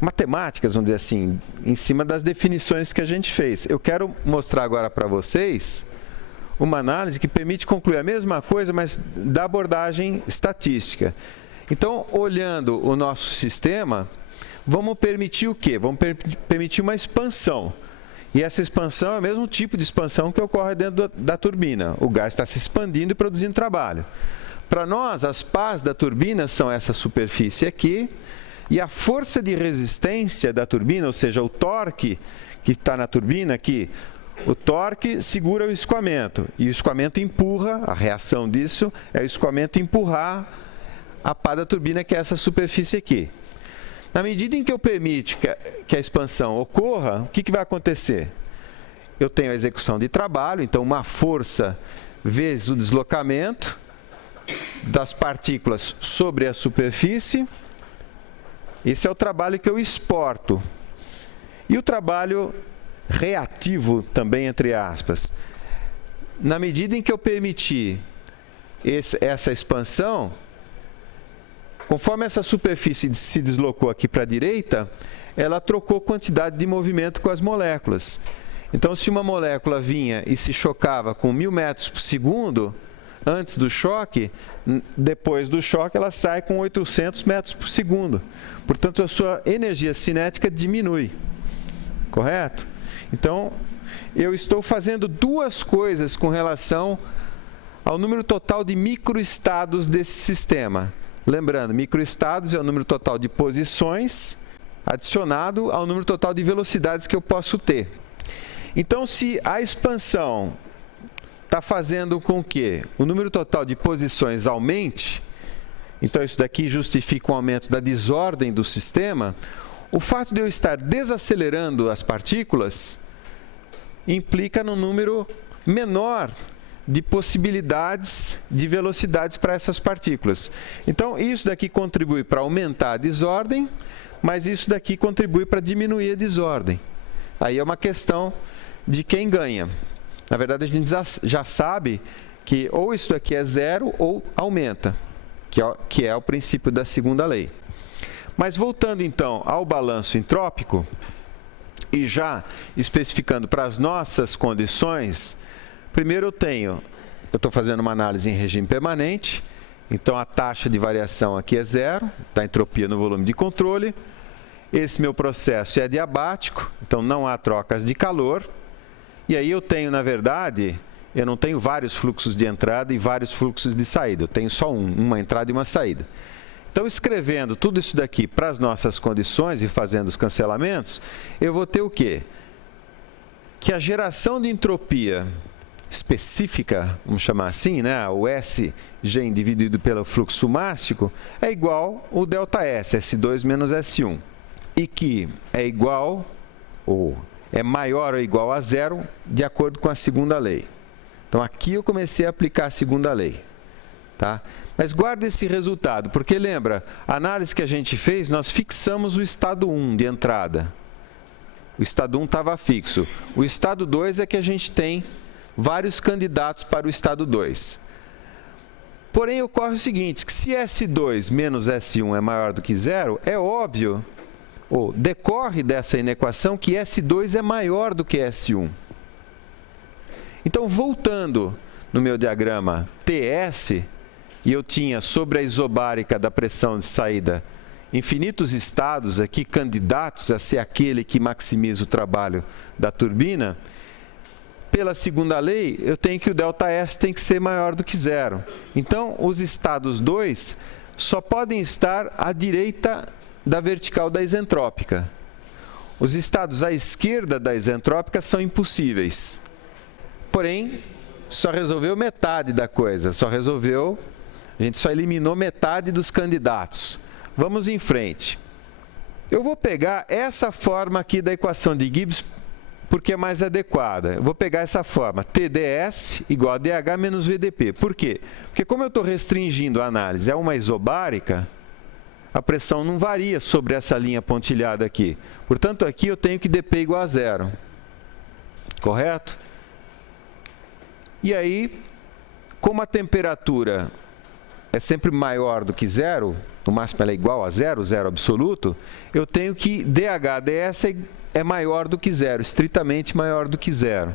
matemáticas, vamos dizer assim, em cima das definições que a gente fez. Eu quero mostrar agora para vocês uma análise que permite concluir a mesma coisa, mas da abordagem estatística. Então, olhando o nosso sistema, vamos permitir o quê? Vamos permitir uma expansão. E essa expansão é o mesmo tipo de expansão que ocorre dentro da turbina. O gás está se expandindo e produzindo trabalho. Para nós, as pás da turbina são essa superfície aqui, e a força de resistência da turbina, ou seja, o torque que está na turbina aqui, o torque segura o escoamento, e o escoamento empurra, a reação disso é o escoamento empurrar a pá da turbina, que é essa superfície aqui. Na medida em que eu permito que a expansão ocorra, o que vai acontecer? Eu tenho a execução de trabalho, então uma força vezes o deslocamento das partículas sobre a superfície. Esse é o trabalho que eu exporto. E o trabalho reativo também, entre aspas. Na medida em que eu permitir essa expansão, conforme essa superfície se deslocou aqui para a direita, ela trocou quantidade de movimento com as moléculas. Então, se uma molécula vinha e se chocava com 1000 metros por segundo, antes do choque, depois do choque ela sai com 800 metros por segundo. Portanto, a sua energia cinética diminui. Correto? Então, eu estou fazendo duas coisas com relação ao número total de microestados desse sistema. Lembrando, microestados é o número total de posições adicionado ao número total de velocidades que eu posso ter. Então, se a expansão está fazendo com que o número total de posições aumente, então isso daqui justifica um aumento da desordem do sistema, o fato de eu estar desacelerando as partículas implica num número menor de possibilidades de velocidades para essas partículas. Então, isso daqui contribui para aumentar a desordem, mas isso daqui contribui para diminuir a desordem. Aí é uma questão de quem ganha. Na verdade, a gente já sabe que ou isso daqui é zero ou aumenta, que é o princípio da segunda lei. Mas voltando então ao balanço entrópico, e já especificando para as nossas condições, primeiro eu estou fazendo uma análise em regime permanente, então a taxa de variação aqui é zero, da entropia no volume de controle. Esse meu processo é adiabático, então não há trocas de calor. E aí eu tenho, na verdade, eu não tenho vários fluxos de entrada e vários fluxos de saída, eu tenho só uma entrada e uma saída. Então, escrevendo tudo isso daqui para as nossas condições e fazendo os cancelamentos, eu vou ter o quê? Que a geração de entropia específica, vamos chamar assim, né? O SG dividido pelo fluxo mástico, é igual ao ΔS, S2 menos S1. E que é igual, ou é maior ou igual a zero, de acordo com a segunda lei. Então, aqui eu comecei a aplicar a segunda lei. Tá? Mas guarda esse resultado, porque lembra, a análise que a gente fez, nós fixamos o estado 1 de entrada. O estado 1 estava fixo. O estado 2 é que a gente tem vários candidatos para o estado 2. Porém, ocorre o seguinte, que se S2 menos S1 é maior do que zero, é óbvio ou decorre dessa inequação que S2 é maior do que S1. Então, voltando no meu diagrama TS, e eu tinha sobre a isobárica da pressão de saída infinitos estados aqui candidatos a ser aquele que maximiza o trabalho da turbina, pela segunda lei, eu tenho que o ΔS tem que ser maior do que zero. Então, os estados 2 só podem estar à direita da vertical da isentrópica. Os estados à esquerda da isentrópica são impossíveis. Porém, só resolveu metade da coisa, a gente só eliminou metade dos candidatos. Vamos em frente. Eu vou pegar essa forma aqui da equação de Gibbs, porque é mais adequada. Eu vou pegar essa forma, TdS igual a dH menos VdP. Por quê? Porque como eu estou restringindo a análise a uma isobárica, a pressão não varia sobre essa linha pontilhada aqui. Portanto, aqui eu tenho que dP igual a zero. Correto? E aí, como a temperatura é sempre maior do que zero, no máximo ela é igual a zero, zero absoluto, eu tenho que dH/ds é maior do que zero, estritamente maior do que zero.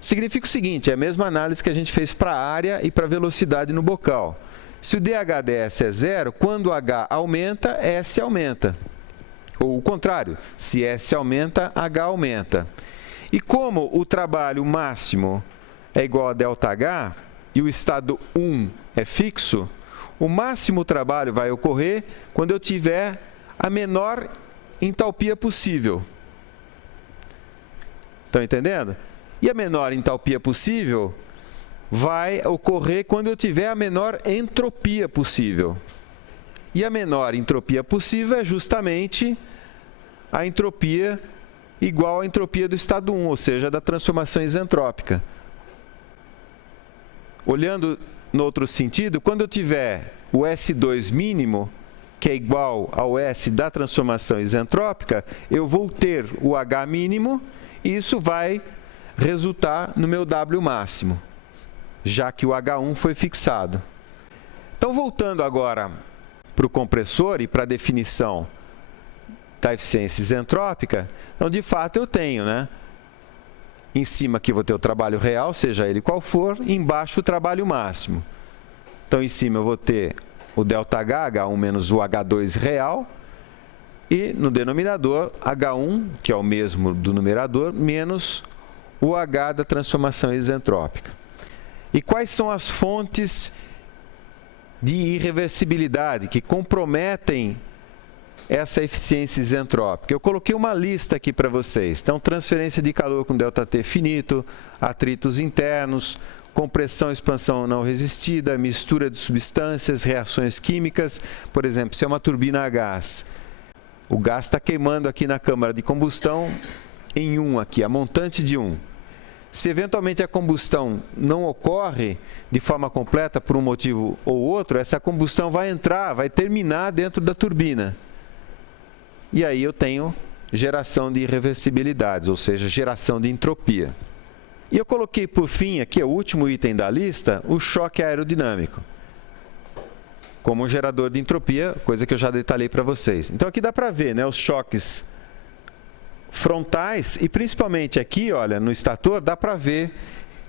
Significa o seguinte, é a mesma análise que a gente fez para a área e para a velocidade no bocal. Se o dH/ds é zero, quando H aumenta, S aumenta. Ou o contrário, se S aumenta, H aumenta. E como o trabalho máximo é igual a ΔH e o estado 1 é fixo, o máximo trabalho vai ocorrer quando eu tiver a menor entalpia possível. Estão entendendo? E a menor entalpia possível vai ocorrer quando eu tiver a menor entropia possível. E a menor entropia possível é justamente a entropia igual à entropia do estado 1, ou seja, da transformação isentrópica. Olhando no outro sentido, quando eu tiver o S2 mínimo, que é igual ao S da transformação isentrópica, eu vou ter o H mínimo e isso vai resultar no meu W máximo, já que o H1 foi fixado. Então, voltando agora para o compressor e para a definição da eficiência isentrópica, então, de fato, eu tenho, né? Em cima aqui vou ter o trabalho real, seja ele qual for, e embaixo o trabalho máximo. Então, em cima eu vou ter o ΔH, H1 menos o H2 real, e no denominador, H1, que é o mesmo do numerador, menos o H da transformação isentrópica. E quais são as fontes de irreversibilidade que comprometem essa eficiência isentrópica? Eu coloquei uma lista aqui para vocês. Então, transferência de calor com ΔT finito, atritos internos, compressão e expansão não resistida, mistura de substâncias, reações químicas. Por exemplo, se é uma turbina a gás, o gás está queimando aqui na câmara de combustão em 1 aqui, a montante de 1. Se eventualmente a combustão não ocorre de forma completa por um motivo ou outro, essa combustão vai entrar, vai terminar dentro da turbina. E aí eu tenho geração de irreversibilidades, ou seja, geração de entropia. E eu coloquei por fim, aqui é o último item da lista, o choque aerodinâmico, como um gerador de entropia, coisa que eu já detalhei para vocês. Então aqui dá para ver, né, os choques frontais e principalmente aqui, olha, no estator, dá para ver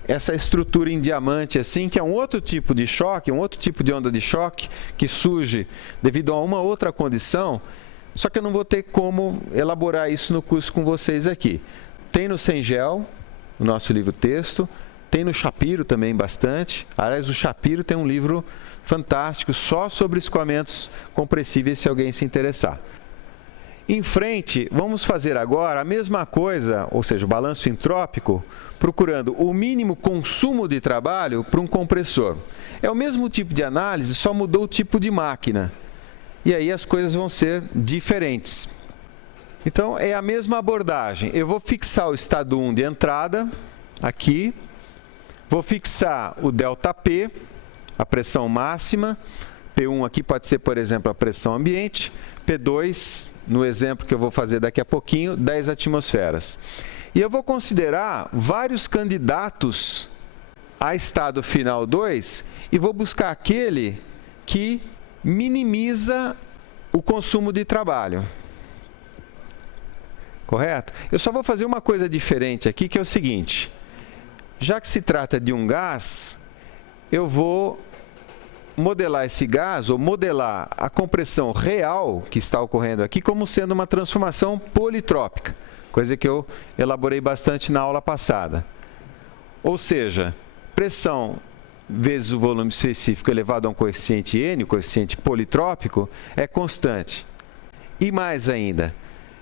essa estrutura em diamante assim, que é um outro tipo de choque, um outro tipo de onda de choque que surge devido a uma outra condição. Só que eu não vou ter como elaborar isso no curso com vocês aqui. Tem no Cengel, o nosso livro texto, tem no Shapiro também bastante. Aliás, o Shapiro tem um livro fantástico só sobre escoamentos compressíveis, se alguém se interessar. Em frente, vamos fazer agora a mesma coisa, ou seja, o balanço entrópico, procurando o mínimo consumo de trabalho para um compressor. É o mesmo tipo de análise, só mudou o tipo de máquina. E aí as coisas vão ser diferentes. Então, é a mesma abordagem. Eu vou fixar o estado 1 de entrada, aqui. Vou fixar o ΔP, a pressão máxima. P1 aqui pode ser, por exemplo, a pressão ambiente. P2, no exemplo que eu vou fazer daqui a pouquinho, 10 atmosferas. E eu vou considerar vários candidatos a estado final 2 e vou buscar aquele que minimiza o consumo de trabalho. Correto? Eu só vou fazer uma coisa diferente aqui, que é o seguinte. Já que se trata de um gás, eu vou modelar esse gás, ou modelar a compressão real que está ocorrendo aqui, como sendo uma transformação politrópica, coisa que eu elaborei bastante na aula passada. Ou seja, pressão vezes o volume específico elevado a um coeficiente N, o coeficiente politrópico, é constante. E mais ainda,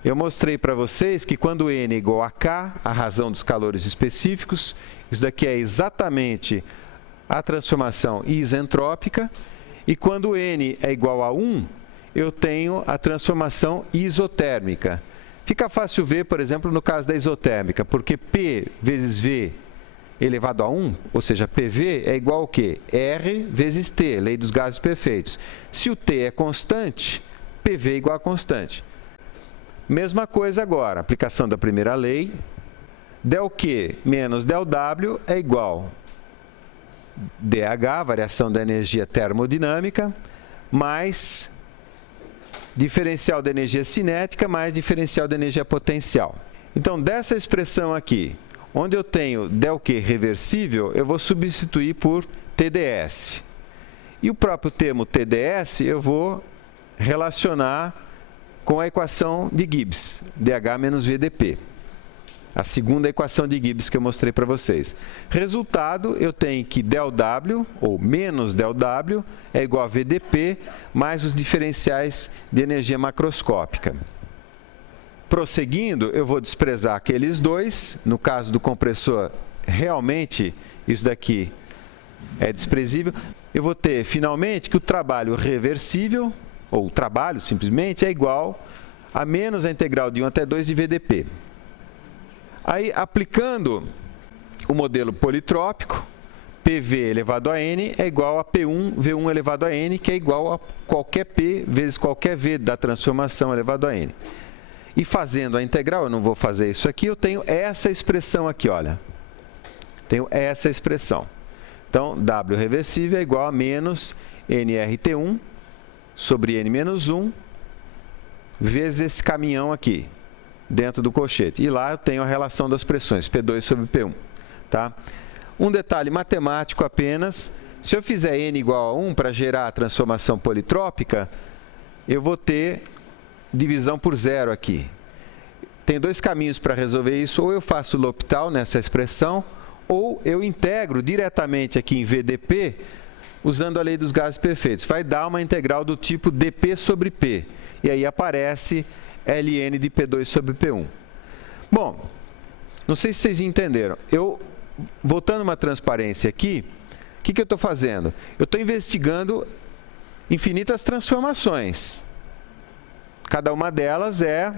eu mostrei para vocês que quando N é igual a K, a razão dos calores específicos, isso daqui é exatamente a transformação isentrópica, e quando N é igual a 1, eu tenho a transformação isotérmica. Fica fácil ver, por exemplo, no caso da isotérmica, porque P vezes V elevado a 1, ou seja, PV é igual ao quê? R vezes T, lei dos gases perfeitos. Se o T é constante, PV é igual a constante. Mesma coisa agora, aplicação da primeira lei, del Q menos del W é igual dH, variação da energia termodinâmica, mais diferencial da energia cinética, mais diferencial da energia potencial. Então, dessa expressão aqui, onde eu tenho del Q reversível, eu vou substituir por TdS. E o próprio termo TdS eu vou relacionar com a equação de Gibbs, dH menos VdP. A segunda equação de Gibbs que eu mostrei para vocês. Resultado, eu tenho que ΔW, ou menos ΔW, é igual a VdP, mais os diferenciais de energia macroscópica. Prosseguindo, eu vou desprezar aqueles dois. No caso do compressor, realmente, isso daqui é desprezível. Eu vou ter, finalmente, que o trabalho reversível, ou o trabalho, simplesmente, é igual a menos a integral de 1 até 2 de VdP. Aí, aplicando o modelo politrópico, PV elevado a N é igual a P1 V1 elevado a N, que é igual a qualquer P vezes qualquer V da transformação elevado a N. E fazendo a integral, eu não vou fazer isso aqui, eu tenho essa expressão aqui, olha. Tenho essa expressão. Então, W reversível é igual a menos nRT1 sobre N menos 1 vezes esse caminhão aqui, dentro do colchete. E lá eu tenho a relação das pressões, P2 sobre P1. Tá? Um detalhe matemático apenas, se eu fizer N igual a 1 para gerar a transformação politrópica, eu vou ter divisão por zero aqui. Tem dois caminhos para resolver isso, ou eu faço L'Hopital nessa expressão, ou eu integro diretamente aqui em VdP, usando a lei dos gases perfeitos. Vai dar uma integral do tipo dP sobre P, e aí aparece ln de P2 sobre P1. Bom, não sei se vocês entenderam. Voltando uma transparência aqui, o que eu estou fazendo? Eu estou investigando infinitas transformações. Cada uma delas é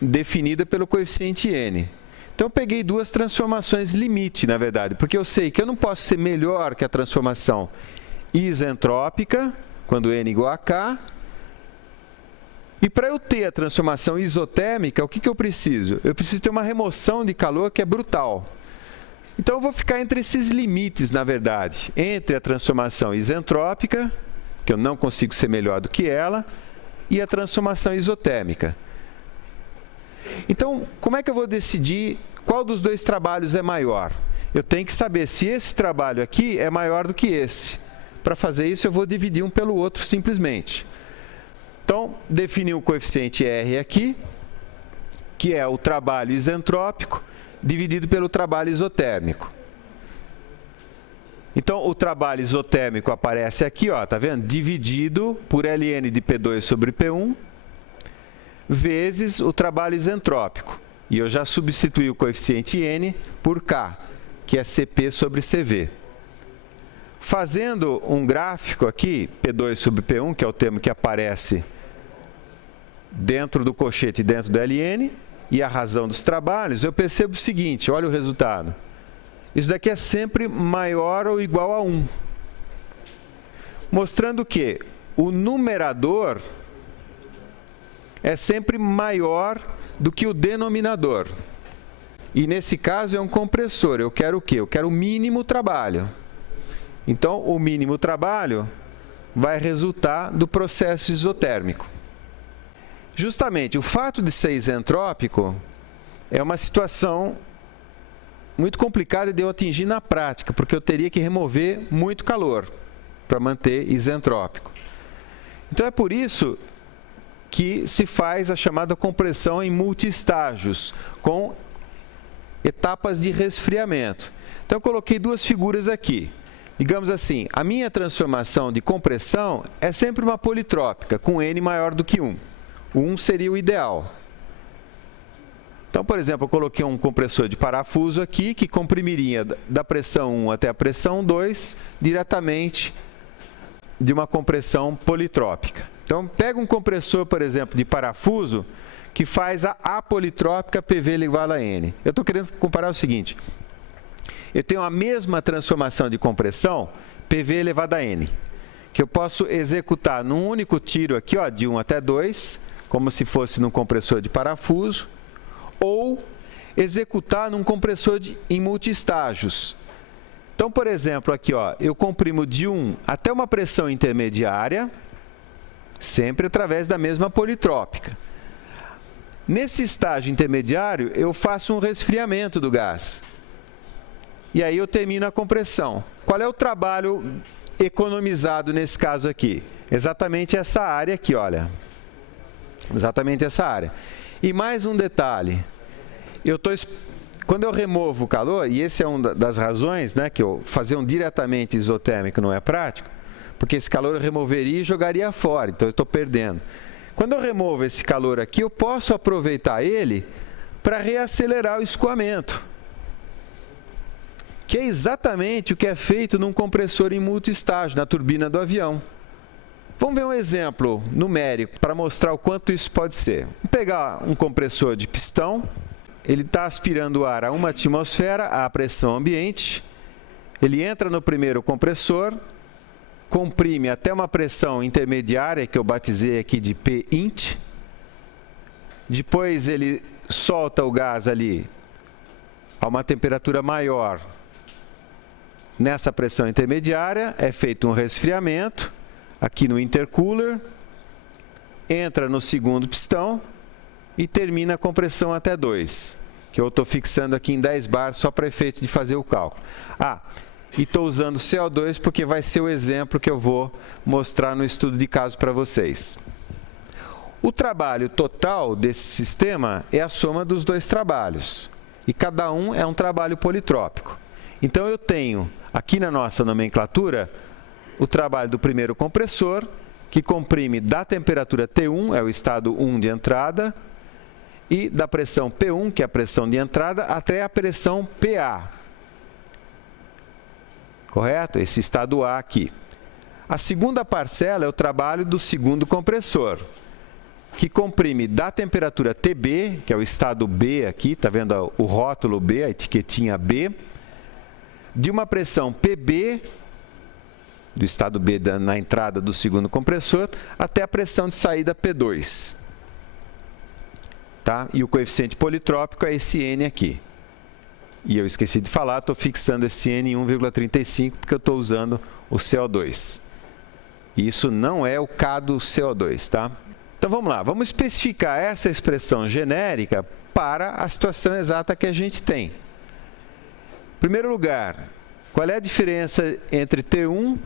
definida pelo coeficiente n. Então, eu peguei duas transformações limite, na verdade, porque eu sei que eu não posso ser melhor que a transformação isentrópica, quando n igual a k. E para eu ter a transformação isotérmica, o que eu preciso? Eu preciso ter uma remoção de calor que é brutal. Então, eu vou ficar entre esses limites, na verdade, entre a transformação isentrópica, que eu não consigo ser melhor do que ela, e a transformação isotérmica. Então, como é que eu vou decidir qual dos dois trabalhos é maior? Eu tenho que saber se esse trabalho aqui é maior do que esse. Para fazer isso, eu vou dividir um pelo outro simplesmente. Então, defini o coeficiente R aqui, que é o trabalho isentrópico, dividido pelo trabalho isotérmico. Então, o trabalho isotérmico aparece aqui, ó, tá vendo? Dividido por ln de P2 sobre P1, vezes o trabalho isentrópico. E eu já substituí o coeficiente n por K, que é Cp sobre Cv. Fazendo um gráfico aqui, P2 sobre P1, que é o termo que aparece dentro do colchete, dentro do ln, e a razão dos trabalhos, eu percebo o seguinte, olha o resultado. Isso daqui é sempre maior ou igual a 1. Mostrando que o numerador é sempre maior do que o denominador. E nesse caso é um compressor. Eu quero o quê? Eu quero o mínimo trabalho. Então, o mínimo trabalho vai resultar do processo isotérmico. Justamente, o fato de ser isentrópico é uma situação muito complicada de eu atingir na prática, porque eu teria que remover muito calor para manter isentrópico. Então é por isso que se faz a chamada compressão em multiestágios, com etapas de resfriamento. Então eu coloquei duas figuras aqui. Digamos assim, a minha transformação de compressão é sempre uma politrópica, com N maior do que 1. O 1 seria o ideal. Então, por exemplo, eu coloquei um compressor de parafuso aqui, que comprimiria da pressão 1 até a pressão 2, diretamente de uma compressão politrópica. Então, pega um compressor, por exemplo, de parafuso, que faz a apolitrópica PV elevado a N. Eu estou querendo comparar o seguinte: eu tenho a mesma transformação de compressão, PV elevado a N, que eu posso executar num único tiro aqui, ó, de 1 até 2, como se fosse num compressor de parafuso, ou executar num compressor em multiestágios. Então, por exemplo, aqui, ó, eu comprimo de 1 até uma pressão intermediária, sempre através da mesma politrópica. Nesse estágio intermediário, eu faço um resfriamento do gás. E aí eu termino a compressão. Qual é o trabalho economizado nesse caso aqui? Exatamente essa área aqui, olha. Exatamente essa área. E mais um detalhe. Quando eu removo o calor, e essa é uma das razões, né, que eu fazer um diretamente isotérmico não é prático, porque esse calor eu removeria e jogaria fora, então eu estou perdendo. Quando eu removo esse calor aqui, eu posso aproveitar ele para reacelerar o escoamento, que é exatamente o que é feito num compressor em multiestágio, na turbina do avião. Vamos ver um exemplo numérico para mostrar o quanto isso pode ser. Vamos pegar um compressor de pistão, ele está aspirando o ar a 1 atmosfera, à pressão ambiente, ele entra no primeiro compressor, comprime até uma pressão intermediária, que eu batizei aqui de Pint, depois ele solta o gás ali a uma temperatura maior. Nessa pressão intermediária é feito um resfriamento, aqui no intercooler, entra no segundo pistão e termina a compressão até 2, que eu estou fixando aqui em 10 bar só para efeito de fazer o cálculo. E estou usando CO2 porque vai ser o exemplo que eu vou mostrar no estudo de caso para vocês. O trabalho total desse sistema é a soma dos dois trabalhos, e cada um é um trabalho politrópico. Então eu tenho, aqui na nossa nomenclatura, o trabalho do primeiro compressor, que comprime da temperatura T1, é o estado 1 de entrada, e da pressão P1, que é a pressão de entrada, até a pressão PA. Correto? Esse estado A aqui. A segunda parcela é o trabalho do segundo compressor, que comprime da temperatura TB, que é o estado B aqui, está vendo o rótulo B, a etiquetinha B, de uma pressão PB, do estado B na entrada do segundo compressor, até a pressão de saída P2. Tá? E o coeficiente politrópico é esse N aqui. E eu esqueci de falar, estou fixando esse N em 1,35 porque eu estou usando o CO2. E isso não é o K do CO2, tá? Então vamos lá, vamos especificar essa expressão genérica para a situação exata que a gente tem. Em primeiro lugar, qual é a diferença entre T1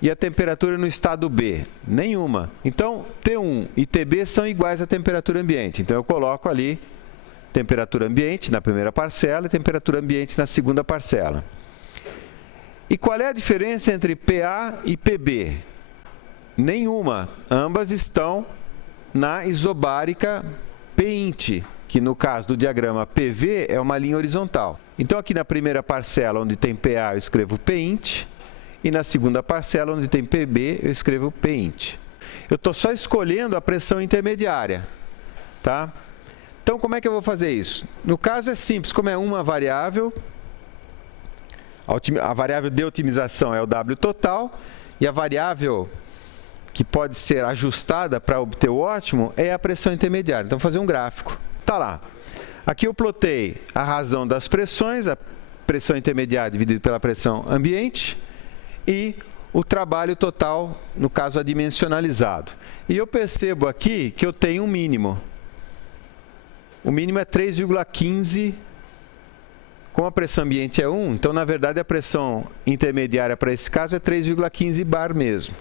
e a temperatura no estado B? Nenhuma. Então, T1 e TB são iguais à temperatura ambiente. Então, eu coloco ali temperatura ambiente na primeira parcela e temperatura ambiente na segunda parcela. E qual é a diferença entre PA e PB? Nenhuma. Ambas estão na isobárica Pint, que no caso do diagrama PV é uma linha horizontal. Então, aqui na primeira parcela, onde tem PA, eu escrevo Pint, e na segunda parcela, onde tem PB, eu escrevo Pint. Eu estou só escolhendo a pressão intermediária, tá? Então, como é que eu vou fazer isso? No caso é simples, como é uma variável, a variável de otimização é o W total, e a variável que pode ser ajustada para obter o ótimo é a pressão intermediária. Então, vou fazer um gráfico. Tá lá. Aqui eu plotei a razão das pressões, a pressão intermediária dividida pela pressão ambiente, e o trabalho total, no caso adimensionalizado. E eu percebo aqui que eu tenho um mínimo. O mínimo é 3,15. Como a pressão ambiente é 1, então, na verdade, a pressão intermediária para esse caso é 3,15 bar mesmo.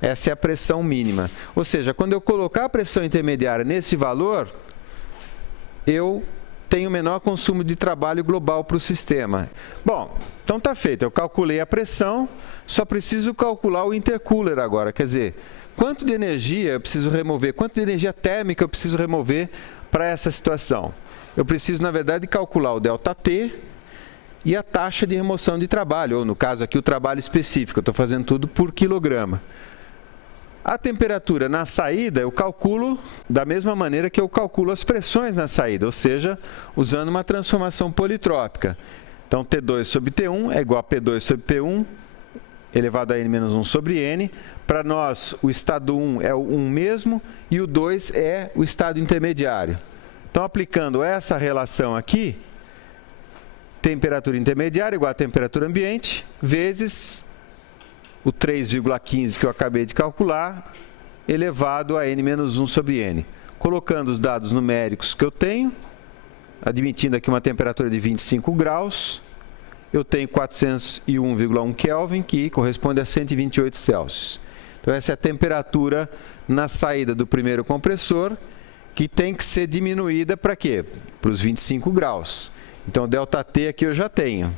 Essa é a pressão mínima. Ou seja, quando eu colocar a pressão intermediária nesse valor, eu tenho menor consumo de trabalho global para o sistema. Bom, então está feito. Eu calculei a pressão, só preciso calcular o intercooler agora. Quer dizer, quanto de energia eu preciso remover, quanto de energia térmica eu preciso remover para essa situação. Eu preciso, na verdade, calcular o ΔT e a taxa de remoção de trabalho, ou no caso aqui o trabalho específico. Eu estou fazendo tudo por quilograma. A temperatura na saída eu calculo da mesma maneira que eu calculo as pressões na saída, ou seja, usando uma transformação politrópica. Então, T2 sobre T1 é igual a P2 sobre P1 elevado a N menos 1 sobre N. Para nós, o estado 1 é o 1 mesmo e o 2 é o estado intermediário. Então, aplicando essa relação aqui, temperatura intermediária igual a temperatura ambiente, vezes o 3,15 que eu acabei de calcular, elevado a N menos 1 sobre N. Colocando os dados numéricos que eu tenho, admitindo aqui uma temperatura de 25 graus, eu tenho 401,1 Kelvin, que corresponde a 128 Celsius. Então, essa é a temperatura na saída do primeiro compressor, que tem que ser diminuída para quê? Para os 25 graus. Então, o ΔT aqui eu já tenho.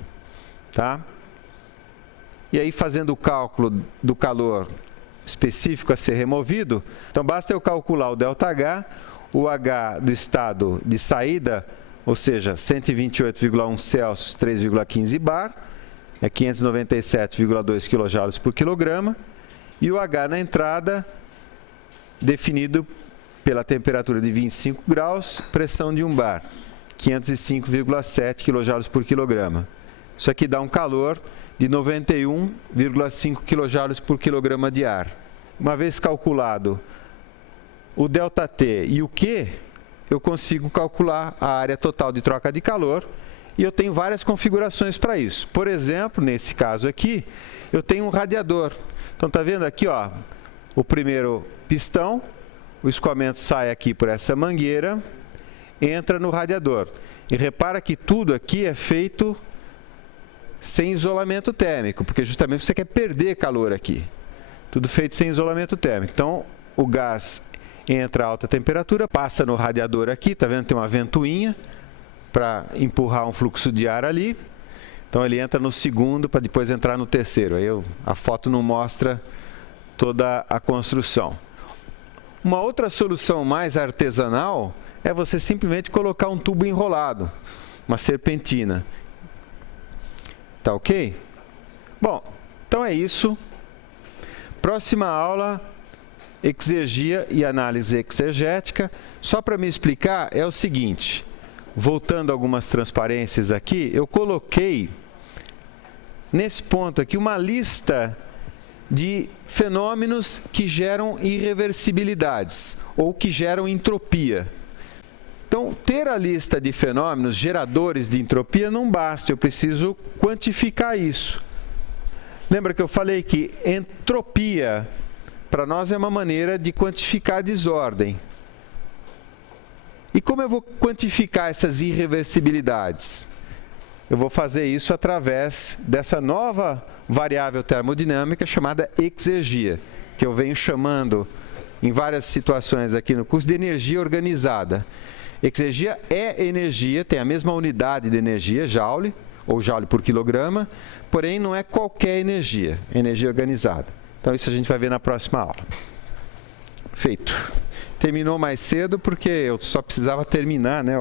Tá? E aí, fazendo o cálculo do calor específico a ser removido, então basta eu calcular o ΔH, o H do estado de saída, ou seja, 128,1 Celsius, 3,15 bar, é 597,2 kJ por quilograma, e o H na entrada, definido pela temperatura de 25 graus, pressão de 1 bar, 505,7 kJ por quilograma. Isso aqui dá um calor de 91,5 kJ por quilograma de ar. Uma vez calculado o ΔT e o Q, eu consigo calcular a área total de troca de calor e eu tenho várias configurações para isso. Por exemplo, nesse caso aqui, eu tenho um radiador. Então, está vendo aqui, ó, o primeiro pistão, o escoamento sai aqui por essa mangueira, entra no radiador. E repara que tudo aqui é feito sem isolamento térmico, porque justamente você quer perder calor aqui. Tudo feito sem isolamento térmico. Então, o gás entra a alta temperatura, passa no radiador aqui, tá vendo? Tem uma ventoinha para empurrar um fluxo de ar ali. Então, ele entra no segundo para depois entrar no terceiro. Aí a foto não mostra toda a construção. Uma outra solução mais artesanal é você simplesmente colocar um tubo enrolado, uma serpentina. Tá ok? Bom, então é isso. Próxima aula, exergia e análise exegética. Só para me explicar, é o seguinte, voltando a algumas transparências aqui, eu coloquei nesse ponto aqui uma lista de fenômenos que geram irreversibilidades ou que geram entropia. Então, ter a lista de fenômenos geradores de entropia não basta, eu preciso quantificar isso. Lembra que eu falei que entropia, para nós, é uma maneira de quantificar a desordem. E como eu vou quantificar essas irreversibilidades? Eu vou fazer isso através dessa nova variável termodinâmica chamada exergia, que eu venho chamando em várias situações aqui no curso de energia organizada. Exergia é energia, tem a mesma unidade de energia, joule, ou joule por quilograma, porém não é qualquer energia, é energia organizada. Então isso a gente vai ver na próxima aula. Feito. Terminou mais cedo porque eu só precisava terminar, né,